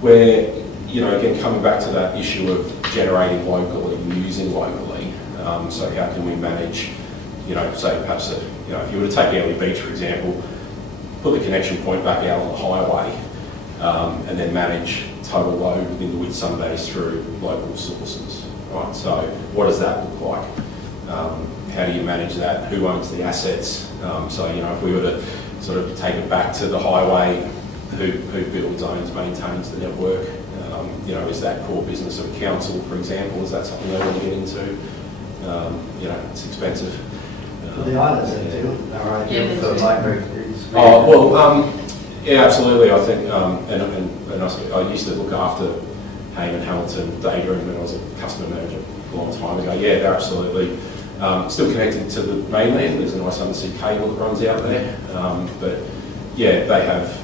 Where, you know, again, coming back to that issue of generating locally, using locally. So how can we manage, you know, say perhaps, you know, if you were to take Early Beach, for example, put the connection point back out on the highway, and then manage total load within the Whitsundays through local sources, right? So what does that look like? How do you manage that? Who owns the assets? So, you know, if we were to sort of take it back to the highway, who builds, owns, maintains the network? You know, is that core business of a council, for example? Is that something they want to get into? You know, it's expensive. For the islands, are ideal for microgrids. Oh, well, yeah, absolutely. I think, and I used to look after Hayman, Hamilton, Daydream when I was a customer manager a long time ago. Yeah, they're absolutely still connected to the mainland. There's a nice undersea cable that runs out there. But yeah, they have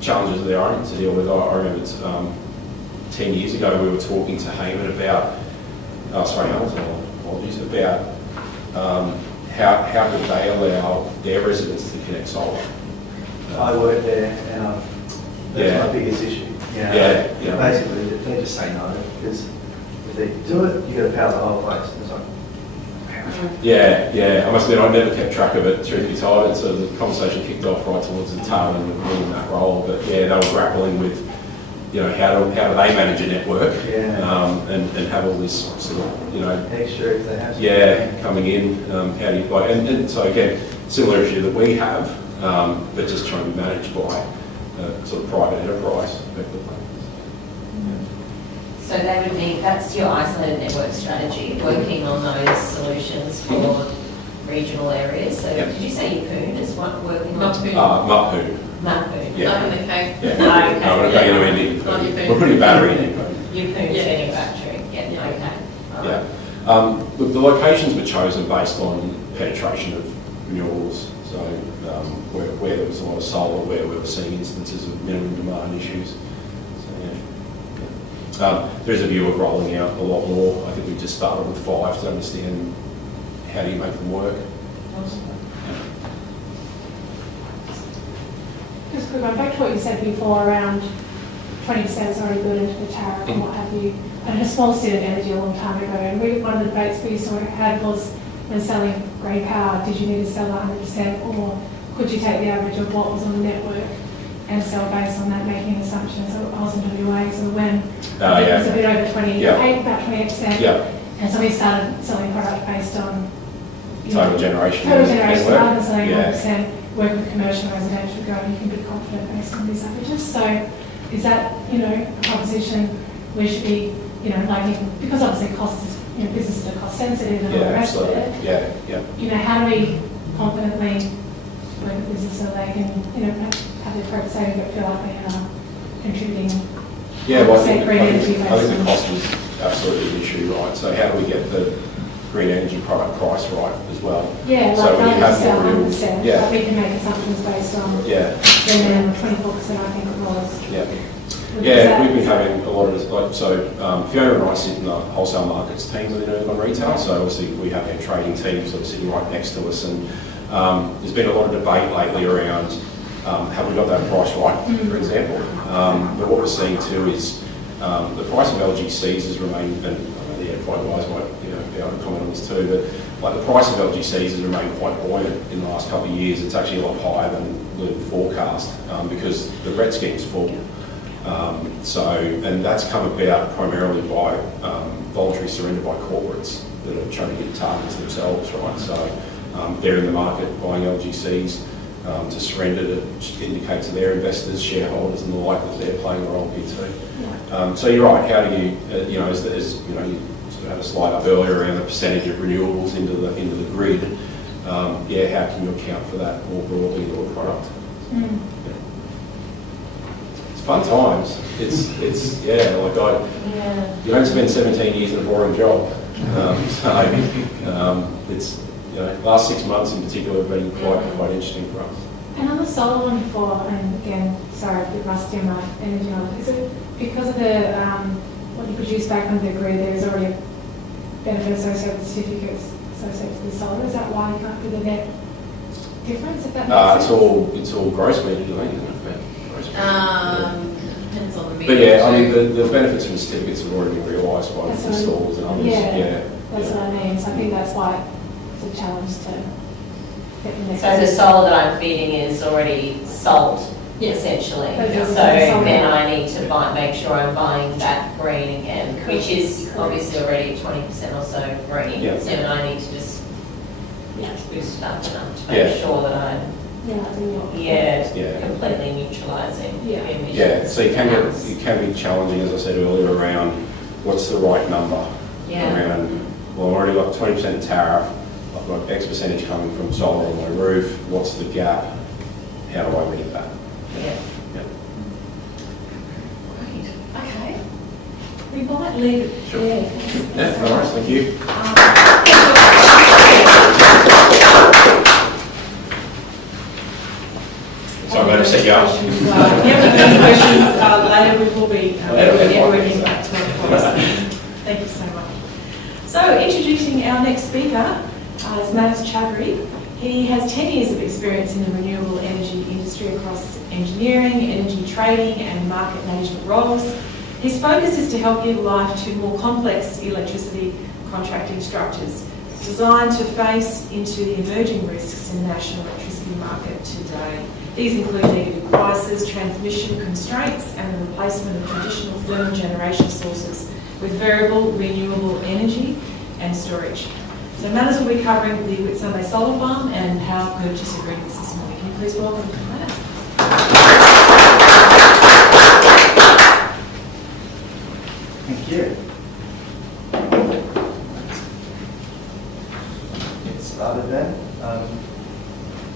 challenges of their own to deal with. I remember 10 years ago we were talking to Hayman about, Hamilton, apologies, about how could they allow their residents to connect solar. I work there, and that's Yeah. my biggest issue. You know, Yeah. Basically, they just say no, because if they do it, you got to power the whole place. It's like, Yeah. I must admit, I never kept track of it, truth be told, and so the conversation kicked off right towards the tail end of me in that role. But yeah, they were grappling with, you know, how do they manage a network, and have all this sort of, you know, extra if they have to. yeah, coming in. How do you like? And so again, similar issue that we have, but just trying to be managed by a sort of private enterprise, effectively. So they would be, that's your isolated network strategy, working on those solutions for regional areas. So Yep. did you say Yeppoon is what working on? Mutpoon. Mutpoon. Mutpoon. Yeah. Not in the cave. Yeah. Okay. No, we're not going into any. Not Yeppoon. We're putting a battery in it. Yeppoon's Yeah. manufacturing, yeah, Yeah. okay. All right. Yeah. Look, the locations were chosen based on penetration of renewables. So where there was a lot of solar, where we were seeing instances of minimum demand issues. So yeah. There is a view of rolling out a lot more. I think we've just started with 5 to understand how do you make them work. Just quick, going back to what you said before around 20% is already built into the tariff and what have you. I had a small stint of energy a long time ago, and one of the debates we sort of had was when selling grey power, did you need to sell 100%, or could you take the average of what was on the network and sell based on that, making assumptions? So I was in WA, so when it was a bit over 28, about 28%, Yeah. and so we started selling product based on Total generation. total generation, network. rather than selling Yeah. 100%, work with commercial and residential, go, you can be confident based on these averages. So is that, a proposition we should be, like, because obviously cost is, businesses are cost sensitive and all Yeah, the rest of absolutely. it. Yeah. How do we confidently work with business so they can, have the appropriate saving but feel like they are contributing? Yeah, well, I Say think, green energy the based on- cost is absolutely an issue, right? So how do we get the green energy product price right as well? Yeah, So like when you rather have than sell more renewables- 100%, yeah. but we can make assumptions based on Yeah, the minimum 24%, I think it was. yeah. Is Yeah, that- we've been having a lot of this, Fiona and I sit in the wholesale markets team within Urban Retail, so obviously we have our trading team sort of sitting right next to us, and there's been a lot of debate lately around have we got that price right, for example. But what we're seeing too is the price of LGCs has remained, and the FI guys might be able to comment on this too, but the price of LGCs has remained quite buoyant in the last couple of years. It's actually a lot higher than the forecast because the RET scheme's full. And that's come about primarily by voluntary surrender by corporates that are trying to get targets themselves, right? So they're in the market buying LGCs to surrender to indicate to their investors, shareholders and the like that they're playing a role here too. So you're right, how do you, you sort of had a slide up earlier around the percentage of renewables into the grid. how can you account for that more broadly in your product? Mm. It's fun times. It's yeah, like Yeah. you don't spend 17 years in a boring job. It's, you know, last 6 months in particular have been quite interesting for us. And on the solar one before, and again, sorry, a bit rusty on my energy knowledge, is it because of the, what you produce back on the grid, there is already a benefit associated with certificates associated with the solar? Is that why you can't do the net difference, if that makes sense? It's all gross meters, isn't it? Gross meters. Depends on the meter. But yeah, I mean, the benefits from certificates have already been realised by That's the what I- installers and others. Yeah, that's yeah. what I mean, so I think that's why it's a challenge to get the net. So the solar that I'm feeding is already sold, Yeah. essentially. But it's So solar. then I need to make sure I'm buying that green again, which is obviously already 20% or so green. Yeah. So then I need to just boost it up enough to Yeah. make sure that I'm, Yeah, I think Yeah. completely neutralising Yeah. emissions. Yeah, so it can be challenging, as I said earlier, around what's the right number. Yeah. Around, well, I've already got 20% tariff, I've got X percentage coming from solar on my roof, what's the gap? How do I meet that? Yeah. Yeah. Great, okay. We might leave it Sure. there. Yeah, no worries, thank you. Sorry, I'm going to set you up. If you have any questions later, we will be working back to our course. Thank you so much. So, introducing our next speaker is Manas Chaudhary. He has 10 years of experience in the renewable energy industry across engineering, energy trading and market management roles. His focus is to help give life to more complex electricity contracting structures designed to face into the emerging risks in the national electricity market today. These include negative prices, transmission constraints and the replacement of traditional thermal generation sources with variable renewable energy and storage. So Manas will be covering the Whitsunday Solar Farm and power purchase agreements this morning. Can you please welcome Manas? Thank you. Get started then.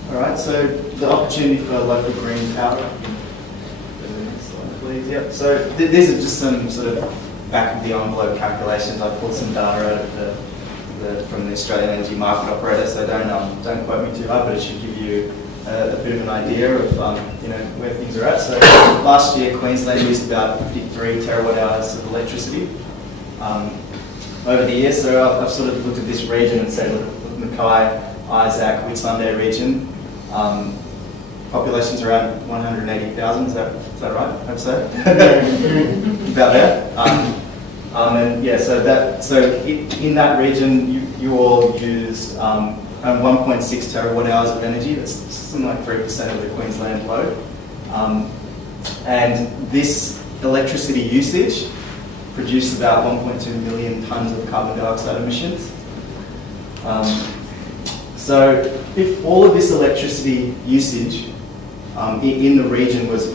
All right, so the opportunity for local green power. Next slide, please. Yep. So these are just some sort of back of the envelope calculations. I pulled some data out of from the Australian Energy Market Operator, so don't quote me too hard, but it should give you a bit of an idea of where things are at. So last year, Queensland used about 53 terawatt hours of electricity over the year. So I've sort of looked at this region and said, look, Mackay, Isaac, Whitsunday region, population's around 180,000. Is that right? I hope so. About that. And yeah, so in that region, you all use 1.6 terawatt hours of energy. That's something like 3% of the Queensland load. And this electricity usage produced about 1.2 million tonnes of carbon dioxide emissions. So if all of this electricity usage in the region was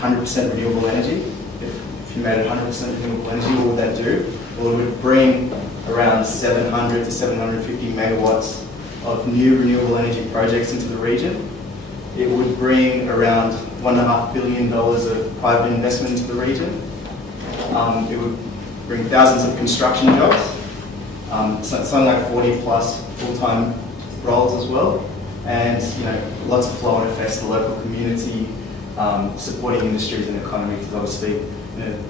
100% renewable energy, if you made 100% renewable energy, what would that do? Well, it would bring around 700 to 750 megawatts of new renewable energy projects into the region. It would bring around $1.5 billion of private investment into the region. It would bring thousands of construction jobs, something like 40 plus full-time roles as well, and lots of flow-on effects to the local community, supporting industries and economy, because obviously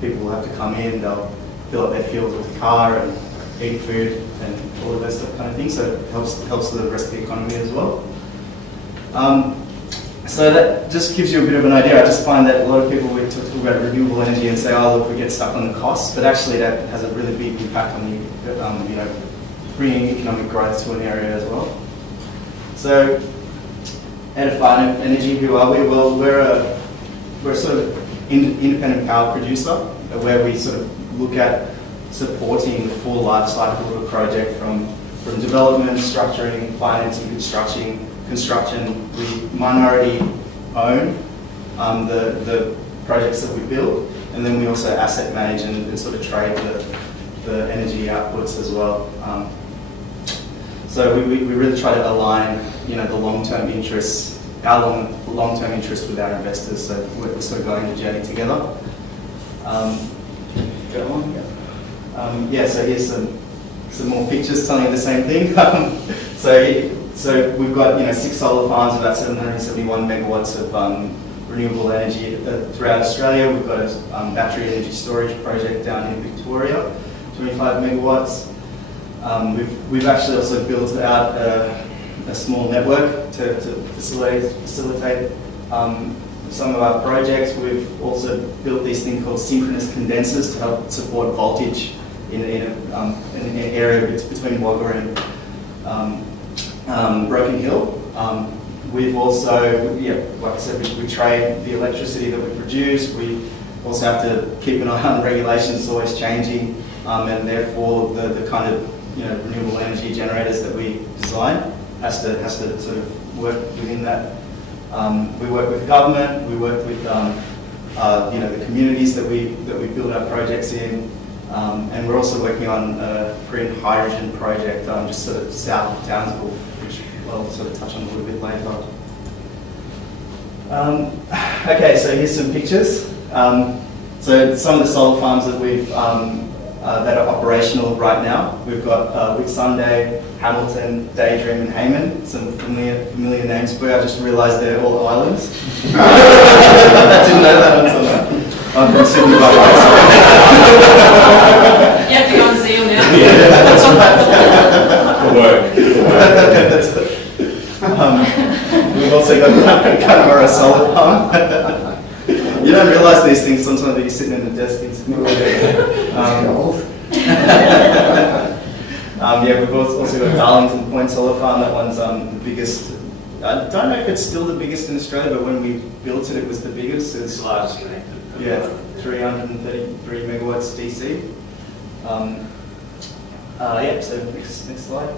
people will have to come in, they'll fill up their fuels with a car and eat food and all of that stuff kind of thing, so it helps the rest of the economy as well. So that just gives you a bit of an idea. I just find that a lot of people we talk about renewable energy and say, oh look, we get stuck on the costs, but actually that has a really big impact on the bringing economic growth to an area as well. So Edify Energy, who are we? Well, we're a sort of independent power producer where we sort of look at supporting the full life cycle of a project from development, structuring, financing, construction. We minority own the projects that we build, and then we also asset manage and sort of trade the energy outputs as well. So we really try to align, the long-term interests, our long-term interests with our investors. So we're sort of going the journey together. Go on. So here's some more pictures telling you the same thing. So we've got 6 solar farms, about 771 megawatts of renewable energy throughout Australia. We've got a battery energy storage project down in Victoria, 25 megawatts. We've actually also built out a small network to facilitate some of our projects. We've also built these things called synchronous condensers to help support voltage in an area between Wagga and Broken Hill. We've also, like I said, we trade the electricity that we produce. We also have to keep an eye on regulations, it's always changing, and therefore the kind of renewable energy generators that we design has to sort of work within that. We work with government. We work with the communities that we build our projects in, and we're also working on a green hydrogen project just sort of south of Townsville, which I'll sort of touch on a little bit later. Okay, so here's some pictures. So some of the solar farms that we've that are operational right now. We've got Whitsunday, Hamilton, Daydream and Hayman. Some familiar names for you. I just realised they're all islands. I didn't know that until now. I'm from Sydney, by the way. You have to go and see them now. Yeah, that's right. For work. We've also got Connemara Solar Farm. You don't realise these things sometimes that you're sitting in the desk. We've also got Darlington Point Solar Farm. That one's the biggest. I don't know if it's still the biggest in Australia, but when we built it, it was the biggest. It's largest connected. 333 megawatts DC. So next slide.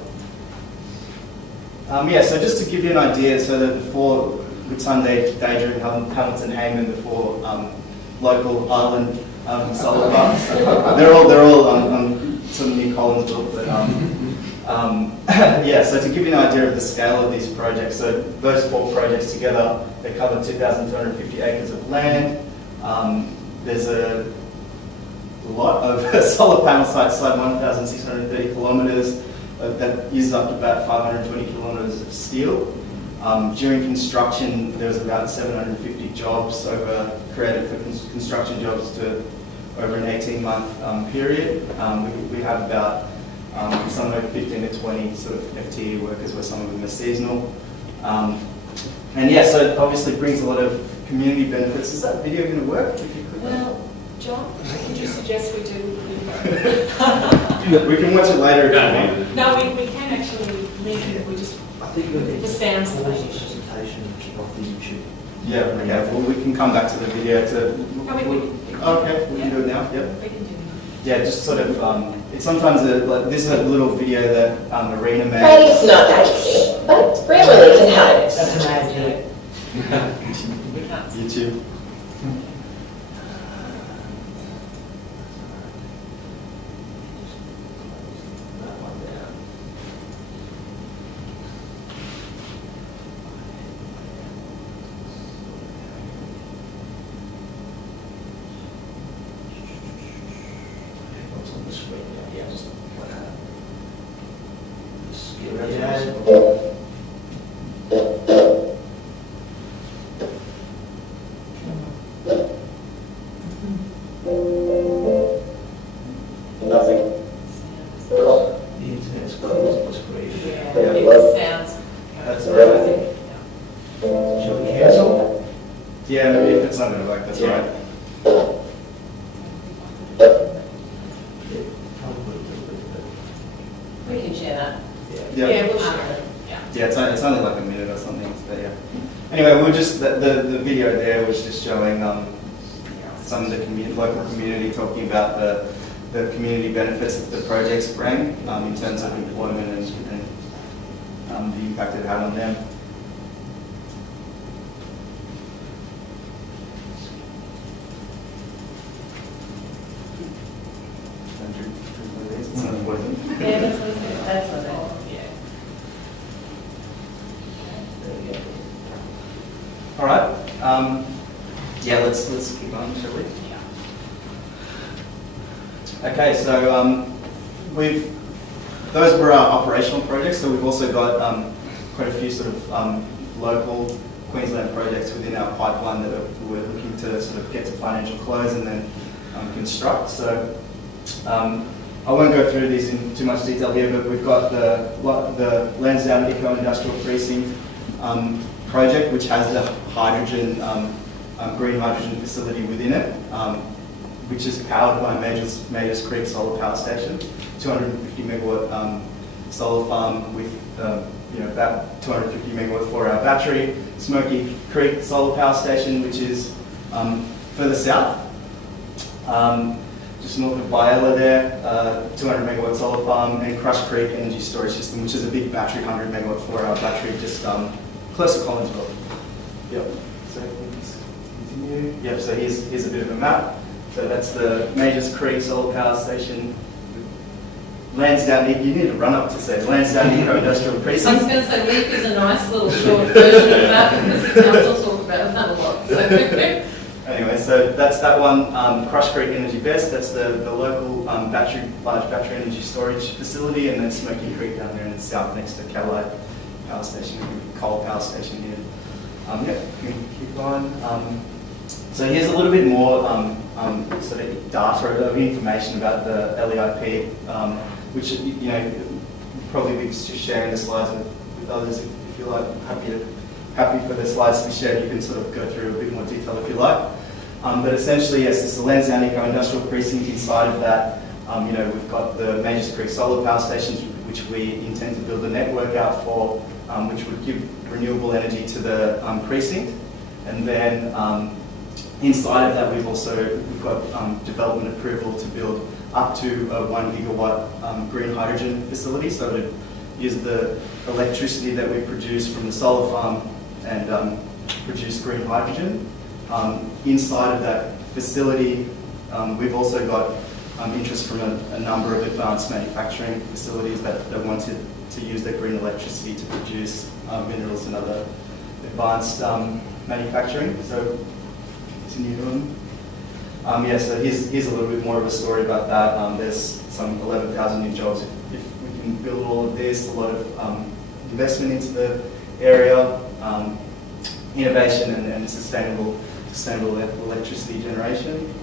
So just to give you an idea, so that the 4 Whitsunday, Daydream, Hamilton, Hayman, the 4 local island solar farms. They're all on some near Collinsville, but so to give you an idea of the scale of these projects, so those 4 projects together, they cover 2,250 acres of land. There's a lot of solar panel sites, like 1,630 kilometres, that uses up to about 520 kilometres of steel. During construction, there was about 750 jobs created for construction jobs over an 18-month period. We have about somewhere 15 to 20 sort of FTE workers, where some of them are seasonal. So it obviously brings a lot of community benefits. Is that video going to work? If you could. Well, John, could you suggest we do? We can watch it later. No, we can actually link it. We just I think you're going the to sounds pause the page. presentation and kick off the YouTube. Yeah, okay. Well, we can come back to the video. Okay, we can do it now. Yep. We can do it. Yeah, just sort of. It's sometimes this is a little video that Arena made. It's not that easy, but really can help. That's an ad. We can't. YouTube. What's on the screen now? Yeah, just Nothing. the internet's closed, it's brief. Yeah, it sounds. That's right. Shall we cancel? Yeah, maybe if it's not going to work, that's right. Probably a little bit, We can share that. but Yeah. Yeah, we'll share it. Yeah. Yeah, it's only like a minute or something. But yeah. Anyway, we'll just the video there was just showing some of the local community talking about the community benefits that the projects bring in terms of employment and the impact it had on them. It's not important. Yeah, that's what it says. That's what it is. Yeah. All right. Yeah, let's keep on, shall we? Okay, so those were our operational projects. So we've also got quite a few sort of local Queensland projects within our pipeline that we're looking to sort of get to financial close and then construct. So I won't go through these in too much detail here, but we've got the Lansdowne Eco-Industrial Precinct project, which has the hydrogen, green hydrogen facility within it, which is powered by Majors Creek Solar Power Station, 250 megawatt solar farm with about 250 megawatt 4-hour battery. Smoky Creek Solar Power Station, which is further south, just north of Biella there, 200 megawatt solar farm, and Crush Creek Energy Storage System, which is a big battery, 100 megawatt 4-hour battery, just close to Collinsville. Yep. So let's continue. Yep. So here's a bit of a map. So that's the Majors Creek Solar Power Station. Lansdowne, you need to run up to say Lansdowne Eco-Industrial I was Precinct. going to say, LEAP is a nice little short version of that because the council talked about it a lot. So. Anyway, so that's that one, Crush Creek Energy Best, that's the local large battery energy storage facility, and then Smoky Creek down there in the south next to Callide Power Station, coal power station here. Yeah, keep going. So here's a little bit more sort of data, information about the LEIP, which probably be sharing the slides with others if you like. Happy for the slides to be shared. You can sort of go through a bit more detail if you like. But essentially, yes, this is the Lansdowne Eco-Industrial Precinct. Inside of that, we've got the Majors Creek Solar Power Stations, which we intend to build a network out for, which would give renewable energy to the precinct. And then inside of that, we've got development approval to build up to a 1 gigawatt green hydrogen facility. So to use the electricity that we produce from the solar farm and produce green hydrogen. Inside of that facility, we've also got interest from a number of advanced manufacturing facilities that wanted to use their green electricity to produce minerals and other advanced manufacturing. So continue on. So here's a little bit more of a story about that. There's some 11,000 new jobs if we can build all of this. A lot of investment into the area, innovation and sustainable electricity generation.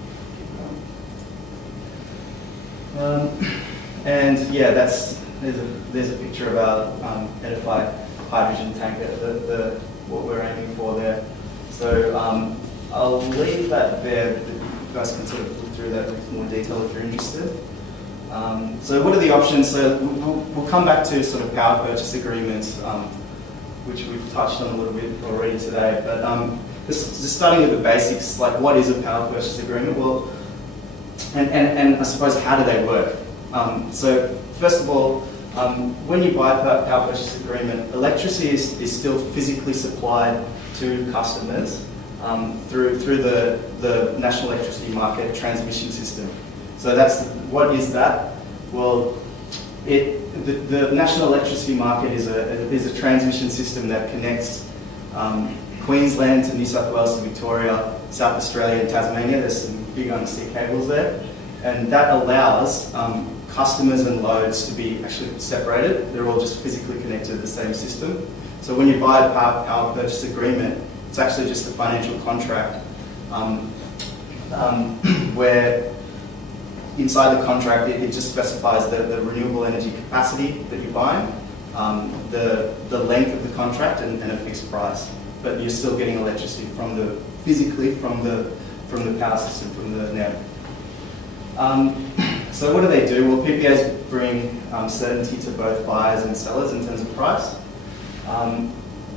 And yeah, there's a picture of our edified hydrogen tanker, what we're aiming for there. So I'll leave that there. You guys can sort of look through that with more detail if you're interested. So what are the options? So we'll come back to sort of power purchase agreements, which we've touched on a little bit already today. But just starting with the basics, like what is a power purchase agreement? Well, and I suppose how do they work? So first of all, when you buy a power purchase agreement, electricity is still physically supplied to customers through the National Electricity Market transmission system. So what is that? Well, the National Electricity Market is a transmission system that connects Queensland to New South Wales to Victoria, South Australia and Tasmania. There's some big undersea cables there, and that allows customers and loads to be actually separated. They're all just physically connected to the same system. So when you buy a power purchase agreement, it's actually just a financial contract where inside the contract it just specifies the renewable energy capacity that you're buying, the length of the contract and a fixed price. But you're still getting electricity physically from the power system, from the net. So what do they do? Well, PPAs bring certainty to both buyers and sellers in terms of price.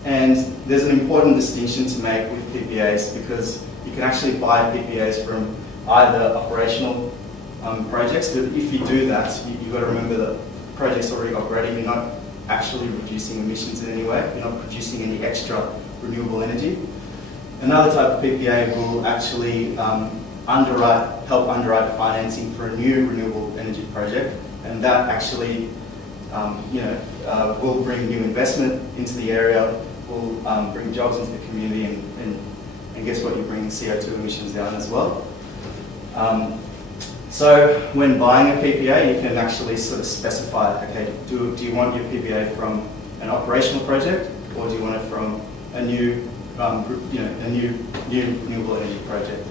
And there's an important distinction to make with PPAs because you can actually buy PPAs from either operational projects, but if you do that, you've got to remember that the project's already operating. You're not actually reducing emissions in any way. You're not producing any extra renewable energy. Another type of PPA will actually help underwrite financing for a new renewable energy project, and that actually will bring new investment into the area, bring jobs into the community, and guess what? You bring CO2 emissions down as well. So when buying a PPA, you can actually sort of specify, okay, do you want your PPA from an operational project, or do you want it from a new, new renewable energy project?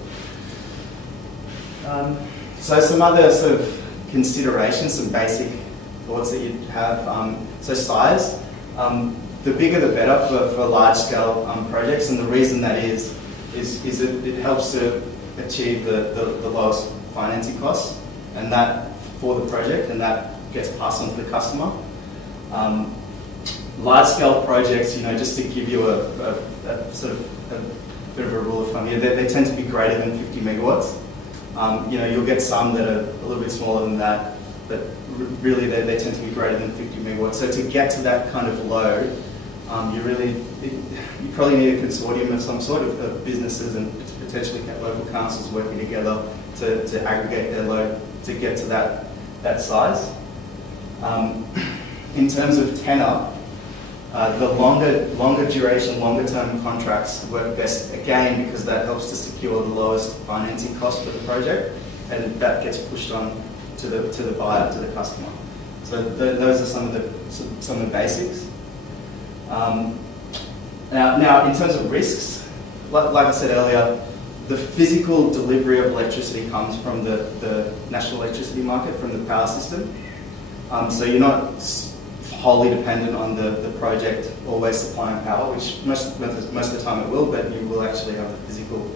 So some other sort of considerations, some basic thoughts that you have. So size, the bigger the better for large-scale projects, and the reason that is it helps to achieve the lowest financing costs, and that for the project, and that gets passed on to the customer. Large-scale projects, just to give you a sort of a bit of a rule of thumb here, they tend to be greater than 50 megawatts. You'll get some that are a little bit smaller than that, but really they tend to be greater than 50 megawatts. So to get to that kind of load, you probably need a consortium of some sort of businesses and potentially local councils working together to aggregate their load to get to that size. In terms of tenor, the longer duration, longer term contracts work best, again, because that helps to secure the lowest financing cost for the project, and that gets pushed on to the buyer, to the customer. So those are some of the basics. Now, in terms of risks, like I said earlier, the physical delivery of electricity comes from the national electricity market, from the power system. So you're not wholly dependent on the project always supplying power, which most of the time it will, but you will actually have the physical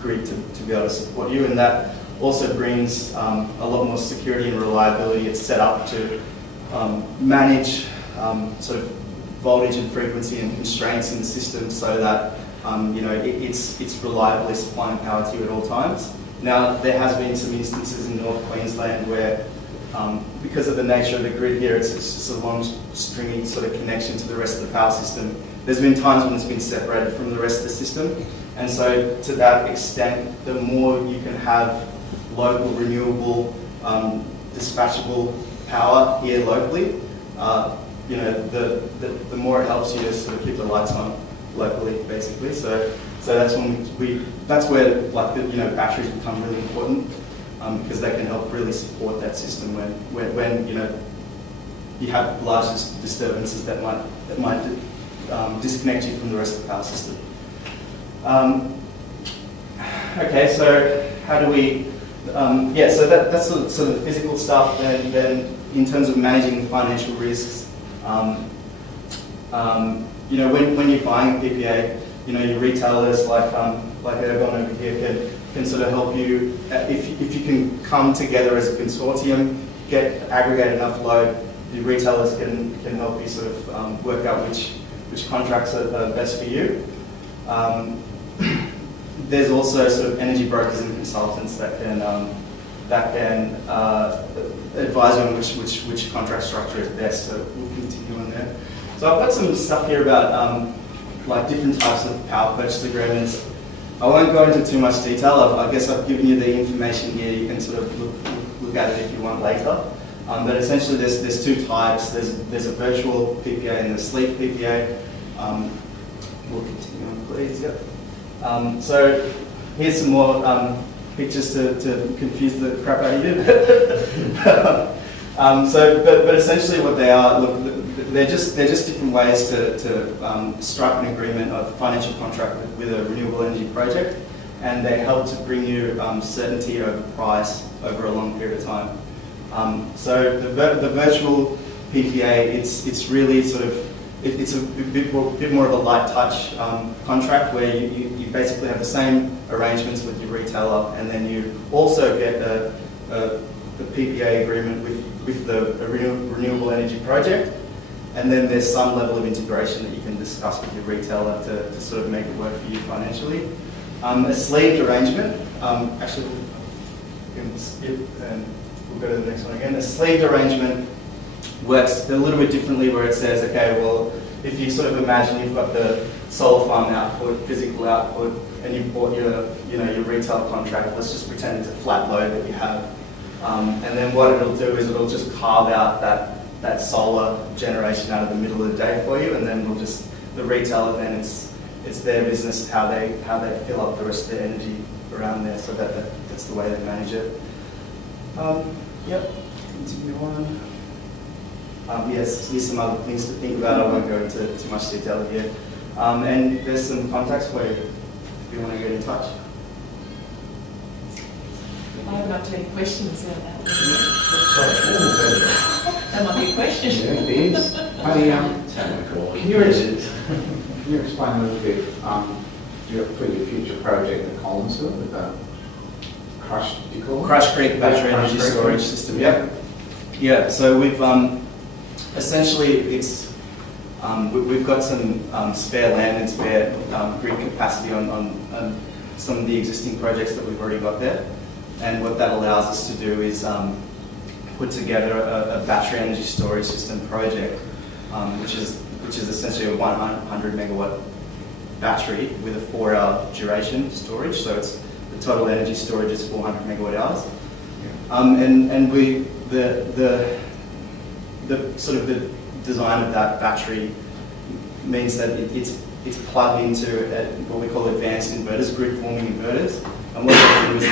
grid to be able to support you, and that also brings a lot more security and reliability. It's set up to manage sort of voltage and frequency and constraints in the system so that it's reliably supplying power to you at all times. Now, there has been some instances in North Queensland where because of the nature of the grid here, it's just a long, stringy sort of connection to the rest of the power system. There's been times when it's been separated from the rest of the system, and so to that extent, the more you can have local, renewable, dispatchable power here locally, the more it helps you to sort of keep the lights on locally, basically. So that's when that's where batteries become really important. Because they can help really support that system when you have large disturbances that might disconnect you from the rest of the power system. Okay, so how do we? So that's sort of the physical stuff. Then in terms of managing the financial risks, when you're buying a PPA, your retailers like Ergon over here can sort of help you, if you can come together as a consortium, aggregate enough load, the retailers can help you sort of work out which contracts are best for you. There's also sort of energy brokers and consultants that can advise you on which contract structure is best. So we'll continue on there. So I've got some stuff here about different types of power purchase agreements. I won't go into too much detail. I guess I've given you the information here. You can sort of look at it if you want later. But essentially, there's two types. There's a virtual PPA and a sleep PPA. We'll continue on, please. Yep. So here's some more pictures to confuse the crap out of you. But essentially, what they are, look, they're just different ways to strike an agreement of financial contract with a renewable energy project, and they help to bring you certainty over price over a long period of time. So the virtual PPA, it's really sort of it's a bit more of a light touch contract where you basically have the same arrangements with your retailer, and then you also get the PPA agreement with the renewable energy project. And then there's some level of integration that you can discuss with your retailer to sort of make it work for you financially. A sleeved arrangement, actually we can skip and we'll go to the next one again. A sleeved arrangement works a little bit differently, where it says, okay, well, if you sort of imagine you've got the solar farm output, physical output, and you've bought your retail contract, let's just pretend it's a flat load that you have. And then what it'll do is it'll just carve out that solar generation out of the middle of the day for you, and then we'll just the retailer, then it's their business how they fill up the rest of the energy around there. So that's the way they manage it. Yep. Continue on. Yes, here's some other things to think about. I won't go into too much detail here. And there's some contacts for you if you want to get in touch. I haven't got too many questions about that. Sorry. That might be a question. Yeah, it is. Honey, can you explain a little bit for your future project at Collinsville with the Crush, do you call it? Crush Creek Battery Crush Energy Creek. Storage System. Yep. Yeah. So we've essentially we've got some spare land and spare grid capacity on some of the existing projects that we've already got there, and what that allows us to do is put together a battery energy storage system project, which is essentially a 100 megawatt battery with a 4-hour duration storage. So it's the total energy storage is 400 megawatt hours, and we the sort of the design of that battery means that it's plugged into what we call advanced inverters, grid forming inverters, and what they do is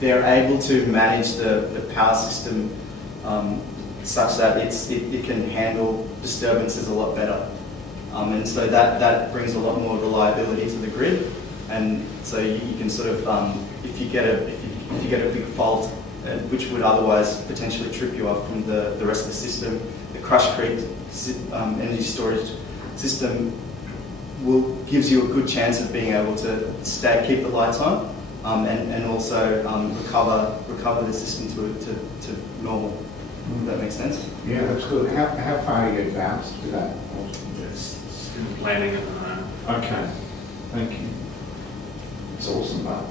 they're able to manage the power system such that it can handle disturbances a lot better, and so that brings a lot more reliability to the grid, and so you can sort of if you get a big fault, which would otherwise potentially trip you off from the rest of the system, the Crush Creek energy storage system gives you a good chance of being able to keep the lights on, and also recover the system to normal. Does that make sense? Yeah, that's good. How far are you advanced with that? It's still planning at the moment. Okay, thank you. It's awesome, but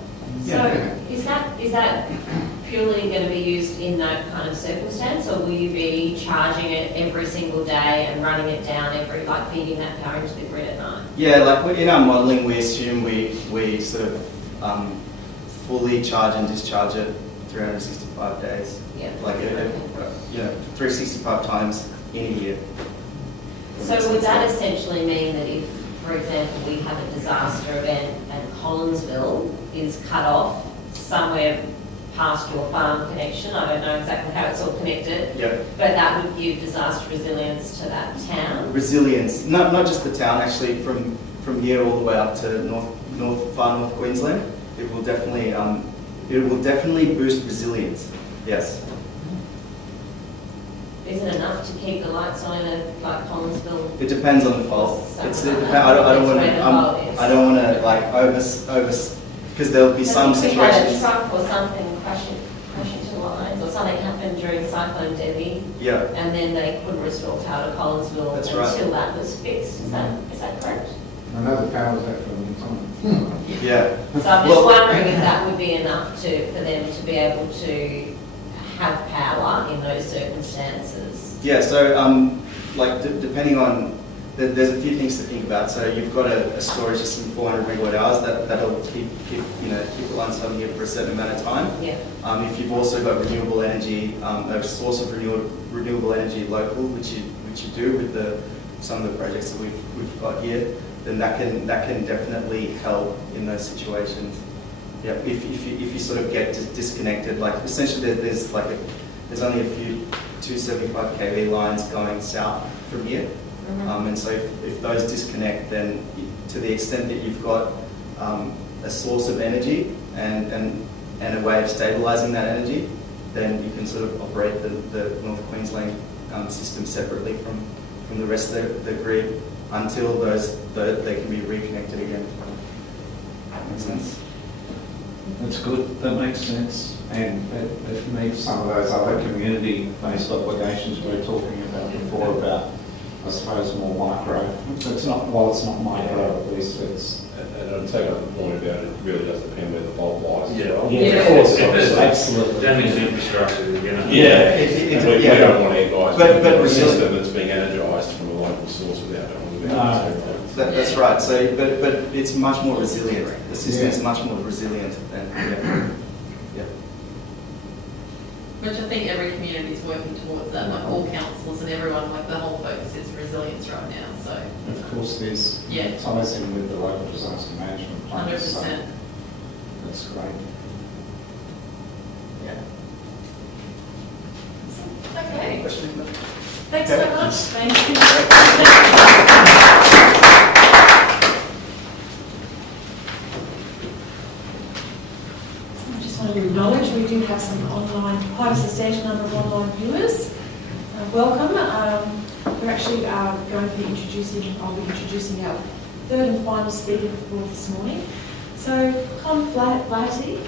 So is that purely going to be used in that kind of circumstance, or will you be charging it every single day and running it down feeding that power into the grid at night? Yeah, like in our modelling, we assume we sort of fully charge and discharge it 365 days. Yeah. 365 times in a year. So would that essentially mean that if, for example, we have a disaster event and Collinsville is cut off somewhere past your farm connection, I don't know exactly how it's all connected, Yep. but that would give disaster resilience to that town? Resilience, not just the town, actually, from here all the way up to far north Queensland, it will definitely boost resilience. Yes. Is it enough to keep the lights on in Collinsville? It depends on the fault. I don't want to because there'll be some If we had a situations. truck or something crash into lines, or something happened during Cyclone Debbie, Yeah. and then they couldn't restore power to Collinsville That's until right. that was fixed. Is that correct? I know the power's out for a long time. Yeah. So I'm just wondering if that would be enough for them to be able to have power in those circumstances. Yeah, so depending on, there's a few things to think about. So you've got a storage system, 400 megawatt hours, that'll keep the lines on here for a certain amount of time. Yeah. If you've also got renewable energy, a source of renewable energy local, which you do with some of the projects that we've got here, then that can definitely help in those situations. Yeah, if you sort of get disconnected, like essentially there's only a few 275 kV lines going south from here, Mm-hmm. and so if those disconnect, then to the extent that you've got a source of energy and a way of stabilising that energy, then you can sort of operate the North Queensland system separately from the rest of the grid until they can be reconnected again. Makes sense? That's good, that makes sense. And it meets some of those other community-based obligations we were talking about before about, I suppose, more micro. It's not micro, at least it's... And I'd take up the point about it really does depend where the fault lies. Yeah. Yeah, of course, If absolutely. damage infrastructure, Yeah, we don't want our guys But to a system that's being energised from a local source without knowing about it. That's right. So, but it's much more resilient. The system is much more resilient than. Yeah. Which I think every community is working towards that, like all councils and everyone, like the whole focus is resilience right now, so. Of course, there's Yeah. ties in with the local disaster management plan. 100%. So that's great. Yeah. Okay, Question? thanks so much. Thank you. I just wanted to acknowledge we do have some online, quite a substantial number of online viewers. Welcome. We're actually going to be I'll be introducing our third and final speaker for this morning. So, Con Flatty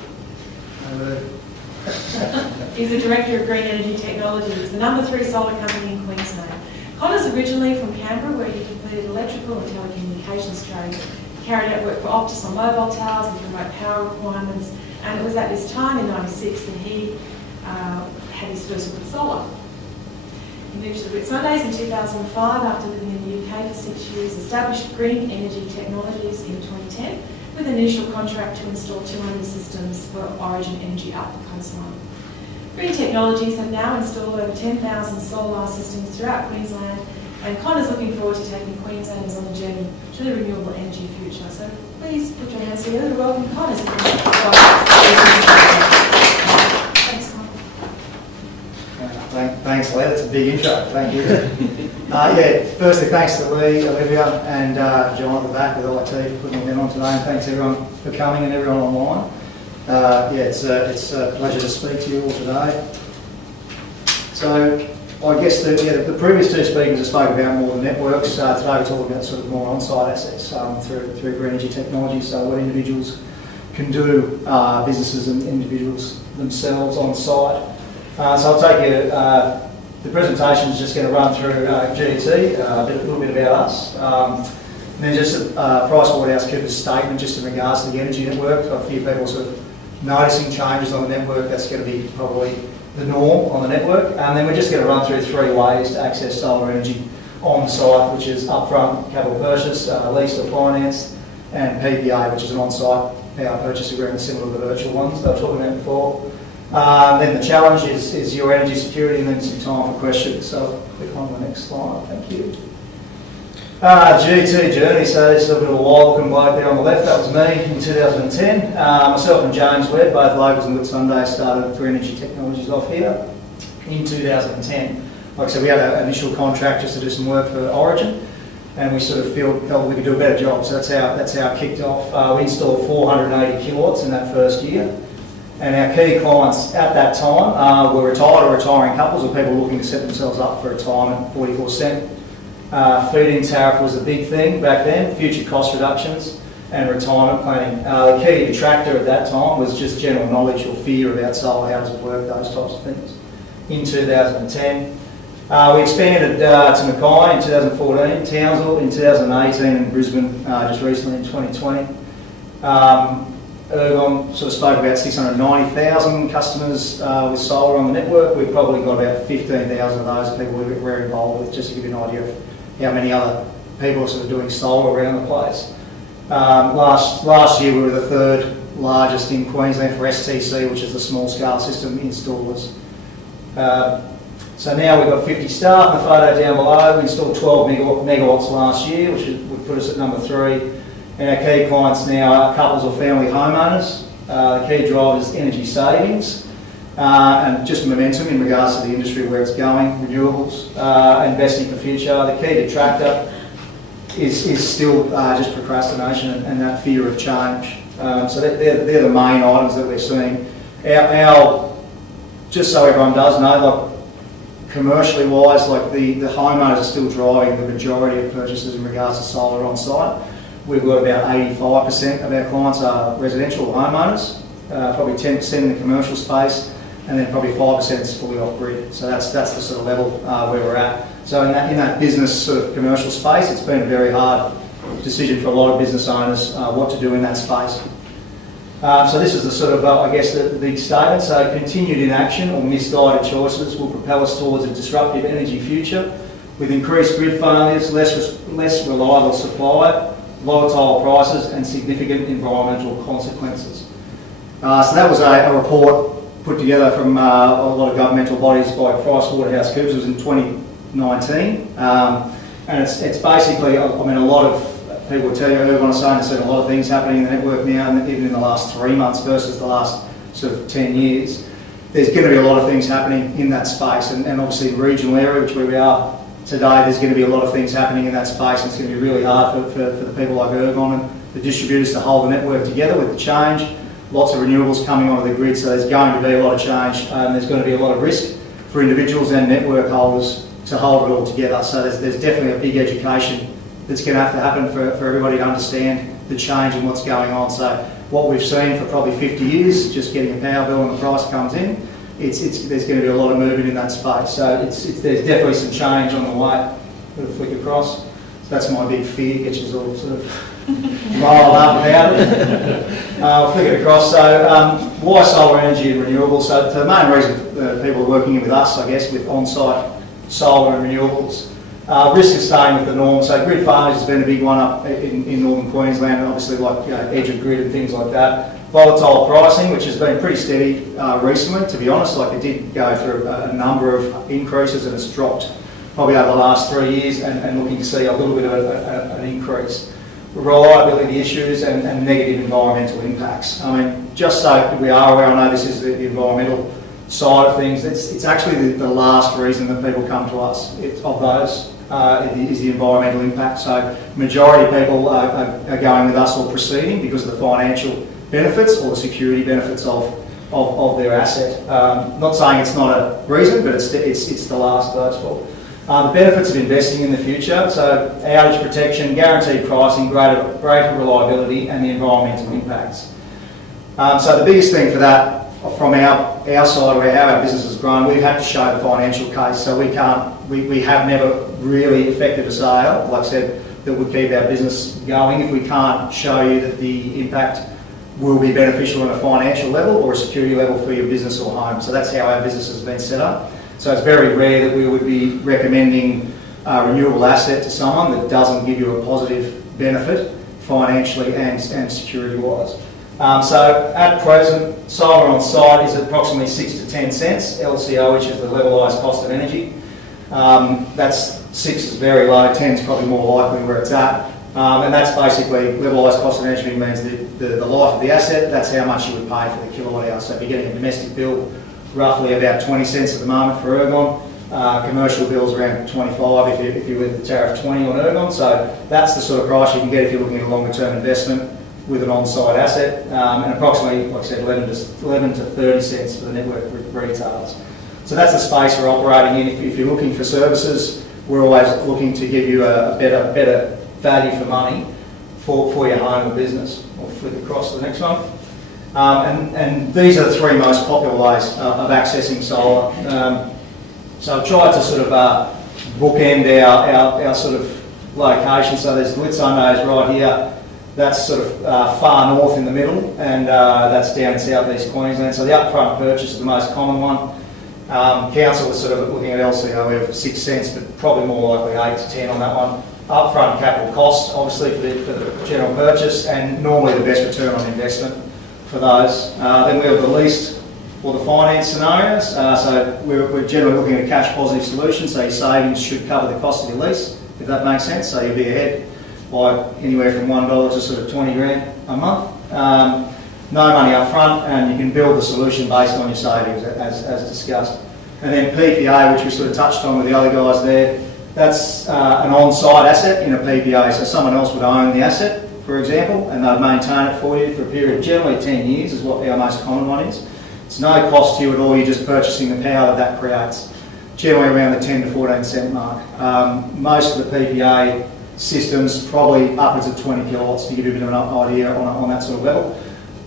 is the Director of Green Energy Technologies, the number 3 solar company in Queensland. Con is originally from Canberra, where he completed electrical and telecommunications training. He carried out work for Optus on mobile towers with remote power requirements, and it was at this time in '96 that he had his first look at solar. He moved to the Whitsundays in 2005 after living in the UK for 6 years, established Green Energy Technologies in 2010 with an initial contract to install 200 systems for Origin Energy up the coastline. Green Technologies have now installed over 10,000 solar systems throughout Queensland, and Con is looking forward to taking Queenslanders on the journey to the renewable energy future. So please put your hands together to welcome Con as Thanks, Con. Thanks, Lee. That's a big intro. Thank you. Firstly, thanks to Lee, Olivia, and John at the back with IT for putting them on today, and thanks everyone for coming and everyone online. It's a pleasure to speak to you all today. So, I guess the previous 2 speakers have spoken about more the networks. Today we're talking about sort of more on-site assets through Green Energy Technology. So what individuals can do, businesses and individuals themselves on site. So I'll take you. The presentation is just going to run through GET, a little bit about us, and then just PricewaterhouseCoopers statement just in regards to the energy network. A few people sort of noticing changes on the network. That's going to be probably the norm on the network. And then we're just going to run through 3 ways to access solar energy on site, which is upfront capital purchase, lease or finance, and PPA, which is an on-site power purchase agreement similar to the virtual ones that I was talking about before. Then the challenge is your energy security, and then some time for questions. So I'll click on the next slide. Thank you. GT journey. So this is a little wild-looking bloke there on the left. That was me in 2010. Myself and James Webb, both locals in Whitsunday, started Green Energy Technologies off here in 2010. Like I said, we had an initial contract just to do some work for Origin, and we sort of felt we could do a better job. So that's how it kicked off. We installed 480 kilowatts in that first year. And our key clients at that time were retired or retiring couples or people looking to set themselves up for retirement, 44-cent. Feed-in tariff was a big thing back then, future cost reductions and retirement planning. The key detractor at that time was just general knowledge or fear about solar, how does it work, those types of things. In 2010, we expanded to Mackay in 2014, Townsville in 2018 and Brisbane just recently in 2020. Ergon sort of spoke about 690,000 customers with solar on the network. We've probably got about 15,000 of those people we're involved with, just to give you an idea of how many other people are sort of doing solar around the place. Last year we were the 3rd largest in Queensland for STC, which is the small scale system installers. So now we've got 50 staff. The photo down below, we installed 12 megawatts last year, which would put us at number 3. And our key clients now are couples or family homeowners. The key driver is energy savings and just momentum in regards to the industry where it's going, renewables, investing for future. The key detractor is still just procrastination and that fear of change. So they're the main items that we're seeing. Just so everyone does know, like commercially wise, like the homeowners are still driving the majority of purchases in regards to solar on site. We've got about 85% of our clients are residential homeowners, probably 10% in the commercial space, and then probably 5% is fully off-grid. So that's the sort of level where we're at. So in that business sort of commercial space, it's been a very hard decision for a lot of business owners what to do in that space. So this is the sort of, I guess, the big statement. So continued inaction or misguided choices will propel us towards a disruptive energy future with increased grid failures, less reliable supply, volatile prices and significant environmental consequences. So that was a report put together from a lot of governmental bodies by PricewaterhouseCoopers. It was in 2019. And it's basically, I mean, a lot of people will tell you, Ergon is saying there's a lot of things happening in the network now, and even in the last 3 months versus the last sort of 10 years. There's going to be a lot of things happening in that space, and obviously the regional area, which where we are today, there's going to be a lot of things happening in that space, and it's going to be really hard for the people like Ergon and the distributors to hold the network together with the change. Lots of renewables coming onto the grid, so there's going to be a lot of change, and there's going to be a lot of risk for individuals and network holders to hold it all together. So there's definitely a big education that's going to have to happen for everybody to understand the change and what's going on. So what we've seen for probably 50 years, just getting a power bill and the price comes in, there's going to be a lot of movement in that space. So there's definitely some change on the way. Little flick across. So that's my big fear, gets you all sort of riled up about it. I'll flick it across. So why solar energy and renewables? So the main reason people are working with us, I guess, with on-site solar and renewables. Risk is staying with the norm. So grid failures has been a big one up in northern Queensland, and obviously like edge of grid and things like that. Volatile pricing, which has been pretty steady recently, to be honest. Like it did go through a number of increases, and it's dropped probably over the last 3 years, and looking to see a little bit of an increase. Reliability issues and negative environmental impacts. I mean, just so we are aware, I know this is the environmental side of things, it's actually the last reason that people come to us of those is the environmental impact. So majority of people are going with us or proceeding because of the financial benefits or the security benefits of their asset. Not saying it's not a reason, but it's the last of those for. The benefits of investing in the future, so outage protection, guaranteed pricing, greater reliability, and the environmental impacts. So the biggest thing for that, from our side, where how our business has grown, we've had to show the financial case. So we have never really effected a sale, like I said, that would keep our business going if we can't show you that the impact will be beneficial on a financial level or a security level for your business or home. So that's how our business has been set up. So it's very rare that we would be recommending a renewable asset to someone that doesn't give you a positive benefit financially and security-wise. So at present, solar on site is approximately 6 to 10 cents, LCO, which is the levelised cost of energy. That's 6 is very low, 10 is probably more likely where it's at. And that's basically levelised cost of energy means the life of the asset, that's how much you would pay for the kilowatt hour. So if you're getting a domestic bill, roughly about 20 cents at the moment for Ergon. Commercial bills around 25 if you're with the tariff 20 on Ergon. So that's the sort of price you can get if you're looking at a longer term investment with an on-site asset. And approximately, like I said, 11 to 30 cents for the network retailers. So that's the space we're operating in. If you're looking for services, we're always looking to give you a better value for money for your home or business. I'll flip across to the next one. And these are the three most popular ways of accessing solar. So I've tried to sort of bookend our sort of location. So there's Litsundos right here. That's sort of far north in the middle, and that's down in southeast Queensland. So the upfront purchase is the most common one. Council is sort of looking at LCO of 6 cents, but probably more likely 8 to 10 on that one. Upfront capital cost, obviously, for the general purchase, and normally the best return on investment for those. Then we have the leased or the finance scenarios. So we're generally looking at a cash positive solution, so your savings should cover the cost of your lease, if that makes sense. So you'll be ahead by anywhere from $1 to sort of 20 grand a month. No money up front, and you can build the solution based on your savings as discussed. And then PPA, which we sort of touched on with the other guys there, that's an on-site asset in a PPA. So someone else would own the asset, for example, and they'd maintain it for you for a period of generally 10 years is what our most common one is. It's no cost to you at all, you're just purchasing the power that creates, generally around the 10 to 14 cent mark. Most of the PPA systems, probably upwards of 20 kilowatts to give you a bit of an idea on that sort of level.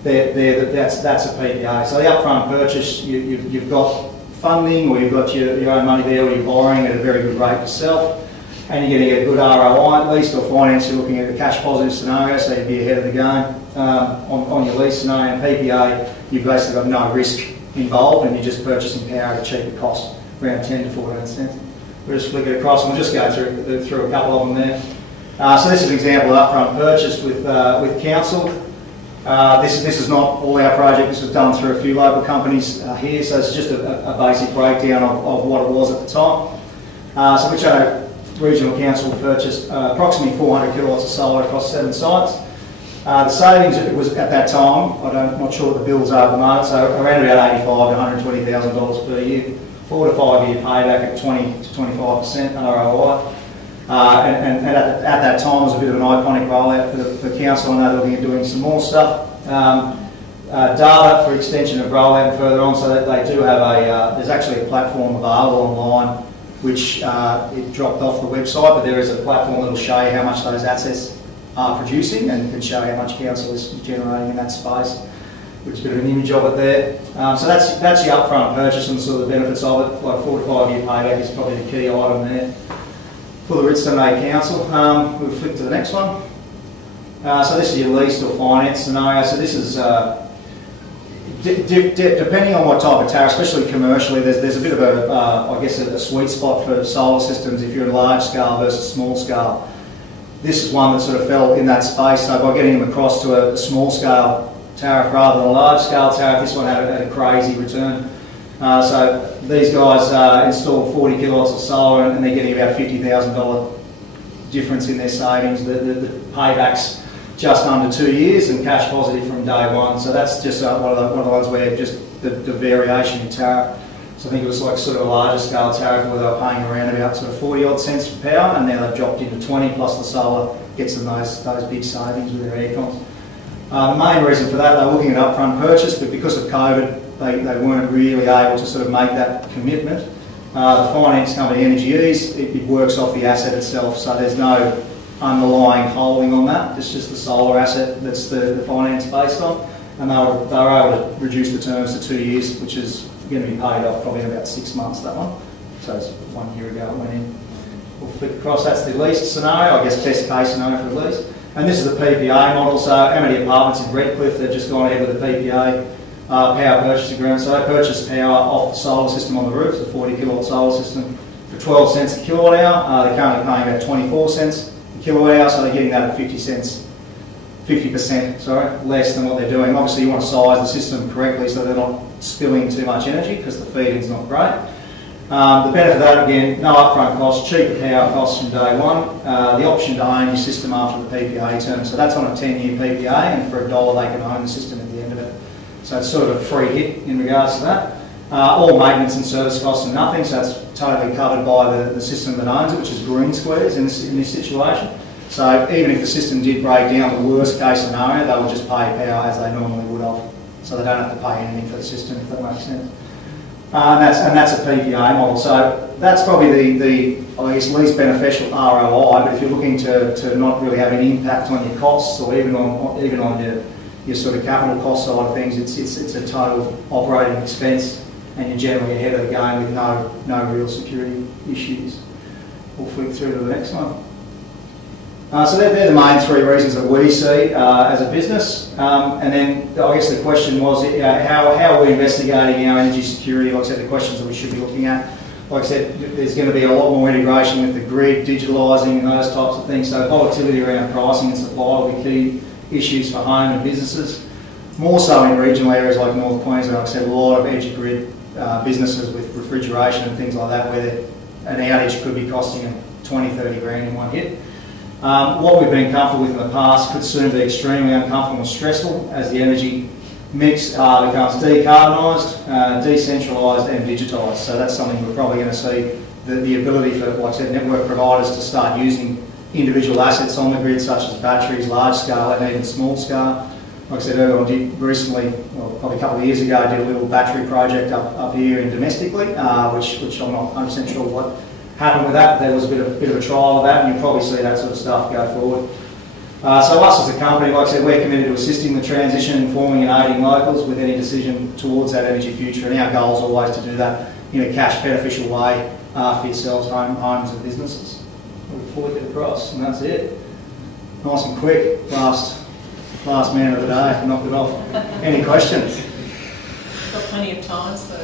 That's a PPA. So the upfront purchase, you've got funding, or you've got your own money there, or you're borrowing at a very good rate yourself, and you're getting a good ROI at least, or finance, you're looking at the cash positive scenario, so you'd be ahead of the game on your lease scenario. And PPA, you've basically got no risk involved, and you're just purchasing power at a cheaper cost, around 10 to 14 cents. We'll just flick it across, and we'll just go through a couple of them there. So this is an example of upfront purchase with council. This is not all our project. This was done through a few local companies here, so it's just a basic breakdown of what it was at the time. So Wichita Regional Council purchased approximately 400 kilowatts of solar across 7 sites. The savings, it was at that time, I'm not sure what the bills are at the moment, so around about $85,000 to $120,000 per year, 4 to 5 year payback at 20 to 25% ROI. And at that time, it was a bit of an iconic rollout for the council. I know they're looking at doing some more stuff. Data for extension of rollout and further on, so that they do have there's actually a platform available online, which it dropped off the website, but there is a platform that will show you how much those assets are producing and can show how much council is generating in that space, which is a bit of an image of it there. So that's your upfront purchase and sort of the benefits of it. Like 4 to 5 year payback is probably the key item there for the Redstone A Council. We'll flick to the next one. So this is your leased or finance scenario. So this is, depending on what type of tariff, especially commercially, there's a bit of I guess a sweet spot for solar systems if you're in large scale versus small scale. This is one that sort of fell in that space, so by getting them across to a small scale tariff rather than a large scale tariff, this one had a crazy return. So these guys installed 40 kilowatts of solar and they're getting about $50,000 difference in their savings. The payback's just under 2 years and cash positive from day one. So that's just one of the ones where just the variation in tariff. So I think it was like sort of a larger scale tariff where they were paying around about sort of 40 odd cents per power, and now they've dropped into 20 plus the solar gets them those big savings with their air cons. The main reason for that, they were looking at upfront purchase, but because of COVID, they weren't really able to sort of make that commitment. The finance company Energy Ease, it works off the asset itself, so there's no underlying holding on that. It's just the solar asset that's the finance based on, and they were able to reduce the terms to 2 years, which is going to be paid off probably in about 6 months, that one. So it's 1 year ago it went in. We'll flick across, that's the leased scenario, I guess best case scenario for the lease. And this is the PPA model, so Amity Apartments in Redcliffe, they've just gone ahead with the PPA power purchase agreement. So they purchased power off the solar system on the roof, the 40 kilowatt solar system, for 12 cents a kilowatt hour. They're currently paying about 24 cents a kilowatt hour, so they're getting that at 50% less than what they're doing. Obviously you want to size the system correctly so they're not spilling too much energy because the feeding's not great. The benefit of that, again, no upfront costs, cheaper power costs from day one, the option to own your system after the PPA term. So that's on a 10-year PPA, and for $1 they can own the system at the end of it. So it's sort of a free hit in regards to that. All maintenance and service costs are nothing, so that's totally covered by the system that owns it, which is green squares in this situation. So even if the system did break down, the worst case scenario, they will just pay power as they normally would have. So they don't have to pay anything for the system, if that makes sense. And that's a PPA model. So that's probably the I guess, least beneficial ROI, but if you're looking to not really have any impact on your costs or even on your sort of capital cost side of things, it's a total operating expense, and you're generally ahead of the game with no real security issues. We'll flick through to the next one. So they're the main 3 reasons that we see as a business. And then I guess the question was, how are we investigating our energy security? Like I said, the questions that we should be looking at. Like I said, there's going to be a lot more integration with the grid, digitalising and those types of things. So volatility around pricing and supply will be key issues for home and businesses. More so in regional areas like North Queensland. Like I said, a lot of edge grid businesses with refrigeration and things like that, where an outage could be costing them 20, 30 grand in one hit. What we've been comfortable with in the past could soon be extremely uncomfortable and stressful as the energy mix becomes decarbonised, decentralised and digitised. So that's something we're probably going to see, the ability for, like I said, network providers to start using individual assets on the grid, such as batteries, large scale and even small scale. Like I said earlier, I did recently, well, probably a couple of years ago, I did a little battery project up here in domestically, which I'm not 100% sure what happened with that. There was a bit of a trial of that, and you'll probably see that sort of stuff go forward. So us as a company, like I said, we're committed to assisting the transition, informing and aiding locals with any decision towards that energy future, and our goal is always to do that in a cash beneficial way for yourselves, homes and businesses. We'll flick it across, and that's it. Nice and quick, last man of the day, knocked it off. Any questions? Got plenty of time, so.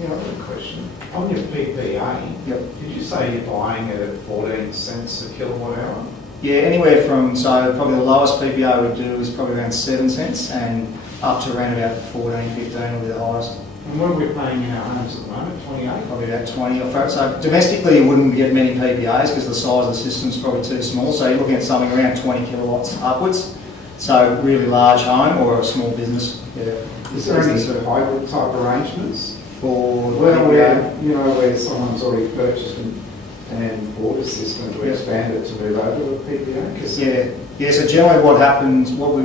Yeah, I've got a question. On your PPA, Yep. did you say you're buying it at 14 cents a kilowatt hour? Yeah, anywhere from, so probably the lowest PPA we do is probably around 7 cents, and up to around about 14, 15 will be the highest. And what are we paying in our homes at the moment, 28? Probably about 20 or so. So domestically you wouldn't get many PPAs because the size of the system's probably too small. So you're looking at something around 20 kilowatts upwards. So really large home or a small business. Yeah. Is there any sort of hybrid type arrangements? For Well, PPA? where someone's already purchased and bought a system to expand it to move over to a PPA? 'Cause Yeah. So generally what happens, probably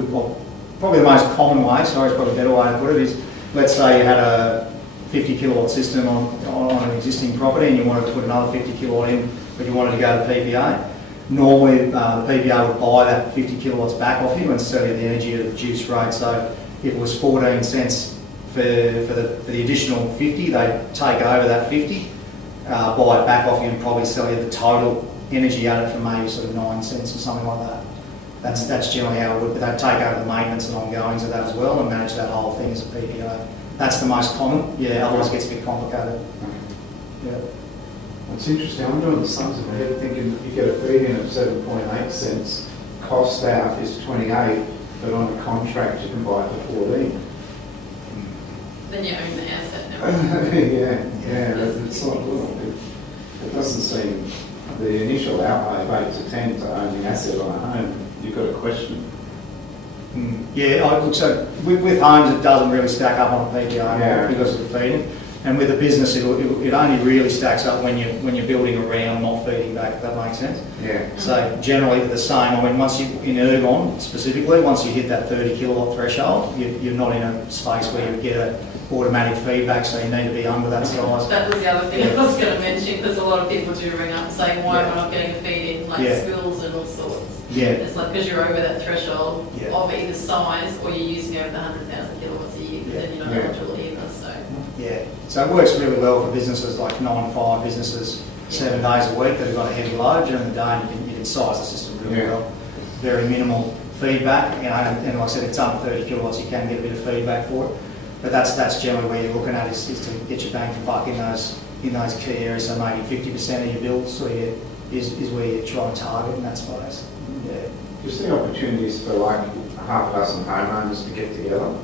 the most common way, sorry, it's probably a better way to put it, is let's say you had a 50 kilowatt system on an existing property and you wanted to put another 50 kilowatt in, but you wanted to go to PPA. Normally, the PPA would buy that 50 kilowatts back off you and sell you the energy at a reduced rate. So if it was 14 cents for the additional 50, they'd take over that 50, buy it back off you and probably sell you the total energy out of it for maybe sort of 9 cents or something like that. That's generally how it would, but they'd take over the maintenance and ongoings of that as well and manage that whole thing as a PPA. That's the most common. Yeah, otherwise it gets a bit complicated. Yeah. It's interesting, I'm doing the sums in my head thinking you get a feed-in of 7.8 cents, cost out is 28, but on a contract you can buy it for 14. Then you own the asset now. yeah, it's not good. It doesn't seem, the initial outlay of 8 to 10 to own the asset on a home, you've got a question. Yeah, so with homes it doesn't really stack up on a PPA because of the feeding. And with a business, it only really stacks up when you're building around, not feeding back. If that makes sense. Yeah. So generally the same. I mean, once you in Ergon specifically, once you hit that 30 kilowatt threshold, you're not in a space where you get an automatic feedback. So you need to be under that size. That was the other thing I was going to mention, because a lot of people do ring up saying, why am I not getting a feed in, like schools and all sorts. Yeah. It's like because you're over that threshold of either size or you're using over the 100,000 kilowatts a year, but then you're not eligible either. So. Yeah, so it works really well for businesses like 9-to-5 businesses, 7 days a week that have got a heavy load during the day, and you can size the system really well. Very minimal feedback, and like I said, if it's under 30 kilowatts, you can get a bit of feedback for it. But that's generally where you're looking at is to get your bang for buck in those key areas. So maybe 50% of your bills is where you're trying to target in that space. Yeah. Do you see opportunities for like half a dozen homeowners to get together?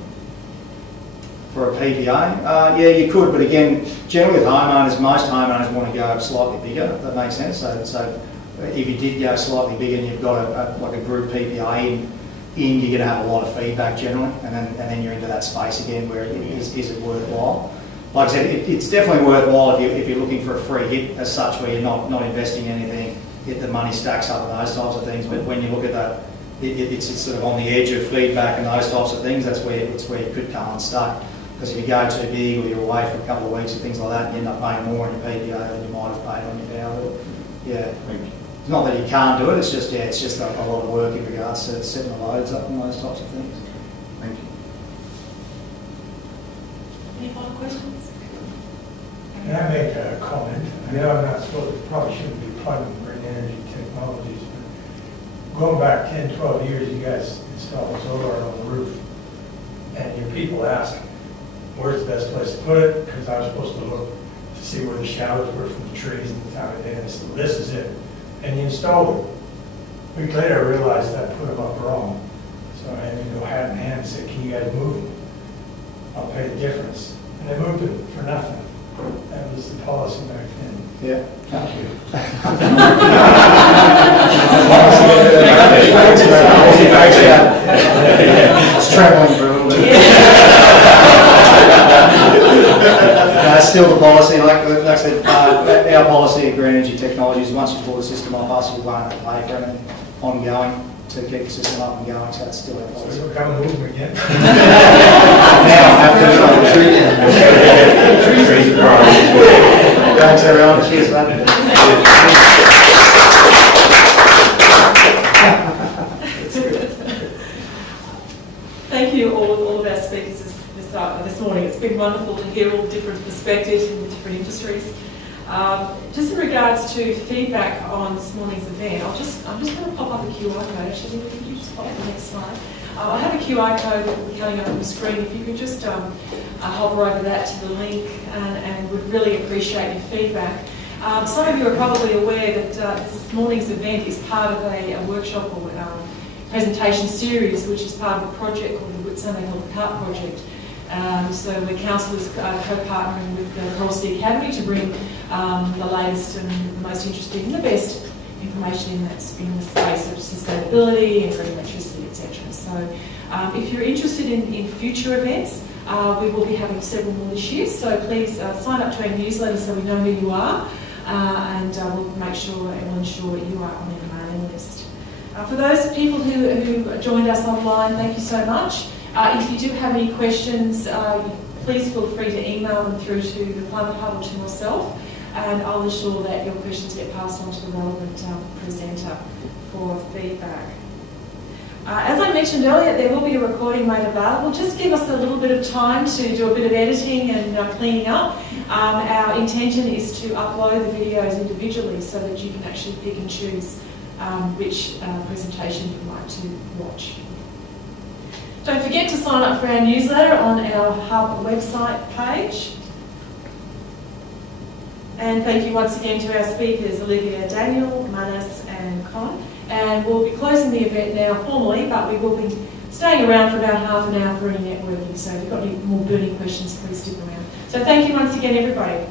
For a PPA? Yeah, you could, but again, generally with homeowners, most homeowners want to go slightly bigger, if that makes sense. So if you did go slightly bigger and you've got like a group PPA in, you're going to have a lot of feedback generally, and then you're into that space again where is it worthwhile? Like I said, it's definitely worthwhile if you're looking for a free hit as such, where you're not investing anything, the money stacks up and those types of things. But when you look at that, it's sort of on the edge of feedback and those types of things, it's where you could come unstuck. Because if you go too big or you're away for a couple of weeks and things like that, you end up paying more on your PPA than you might have paid on your power bill. Yeah, it's not that you can't do it, it's just a lot of work in regards to setting the loads up and those types of things. Thank you. Any final questions? Can I make a comment? I know I'm not supposed to, probably shouldn't be plugging green energy technologies, but going back 10, 12 years, you guys installed solar on the roof, and your people ask, where's the best place to put it? Because I was supposed to look to see where the shadows were from the trees and stuff, and I said, this is it. And you installed it. A week later, I realized I put them up wrong. So I had to go hand in hand and say, can you guys move them? I'll pay the difference. And they moved it for nothing. That was the policy back then. Yeah. Thank you. It's travelling for a little bit. That's still the policy. Like I said, our policy at Green Energy Technologies, once you pull the system off us, you won't have to pay for anything ongoing to keep the system up and going. So that's still our policy. So you'll come and move them again? Now I have to try to treat it. Thanks everyone. Cheers for that. Thank you all of our speakers this morning. It's been wonderful to hear all different perspectives from the different industries. Just in regards to feedback on this morning's event, I'm just going to pop up a QR code. Actually, could you just pop up the next slide? I have a QR code that will be coming up on the screen. If you could just hover over that to the link, and would really appreciate your feedback. Some of you are probably aware that this morning's event is part of a workshop or presentation series, which is part of a project called the Whitsunday Health Cart Project. So the council is co-partnering with the Coral Sea Academy to bring the latest and the most interesting and the best information in the space of sustainability and green electricity, etc. So if you're interested in future events, we will be having several more this year, so please sign up to our newsletter so we know who you are, and we'll make sure and we'll ensure you are on our mailing list. For those people who joined us online, thank you so much. If you do have any questions, please feel free to email them through to the Climate Hub or to myself, and I'll ensure that your questions get passed on to the relevant presenter for feedback. As I mentioned earlier, there will be a recording made available. Just give us a little bit of time to do a bit of editing and cleaning up. Our intention is to upload the videos individually so that you can actually pick and choose which presentation you'd like to watch. Don't forget to sign up for our newsletter on our Hub website page. And thank you once again to our speakers, Olivia, Daniel, Manas and Con. And we'll be closing the event now formally, but we will be staying around for about half an hour for any networking. So if you've got any more burning questions, please stick around. So thank you once again, everybody.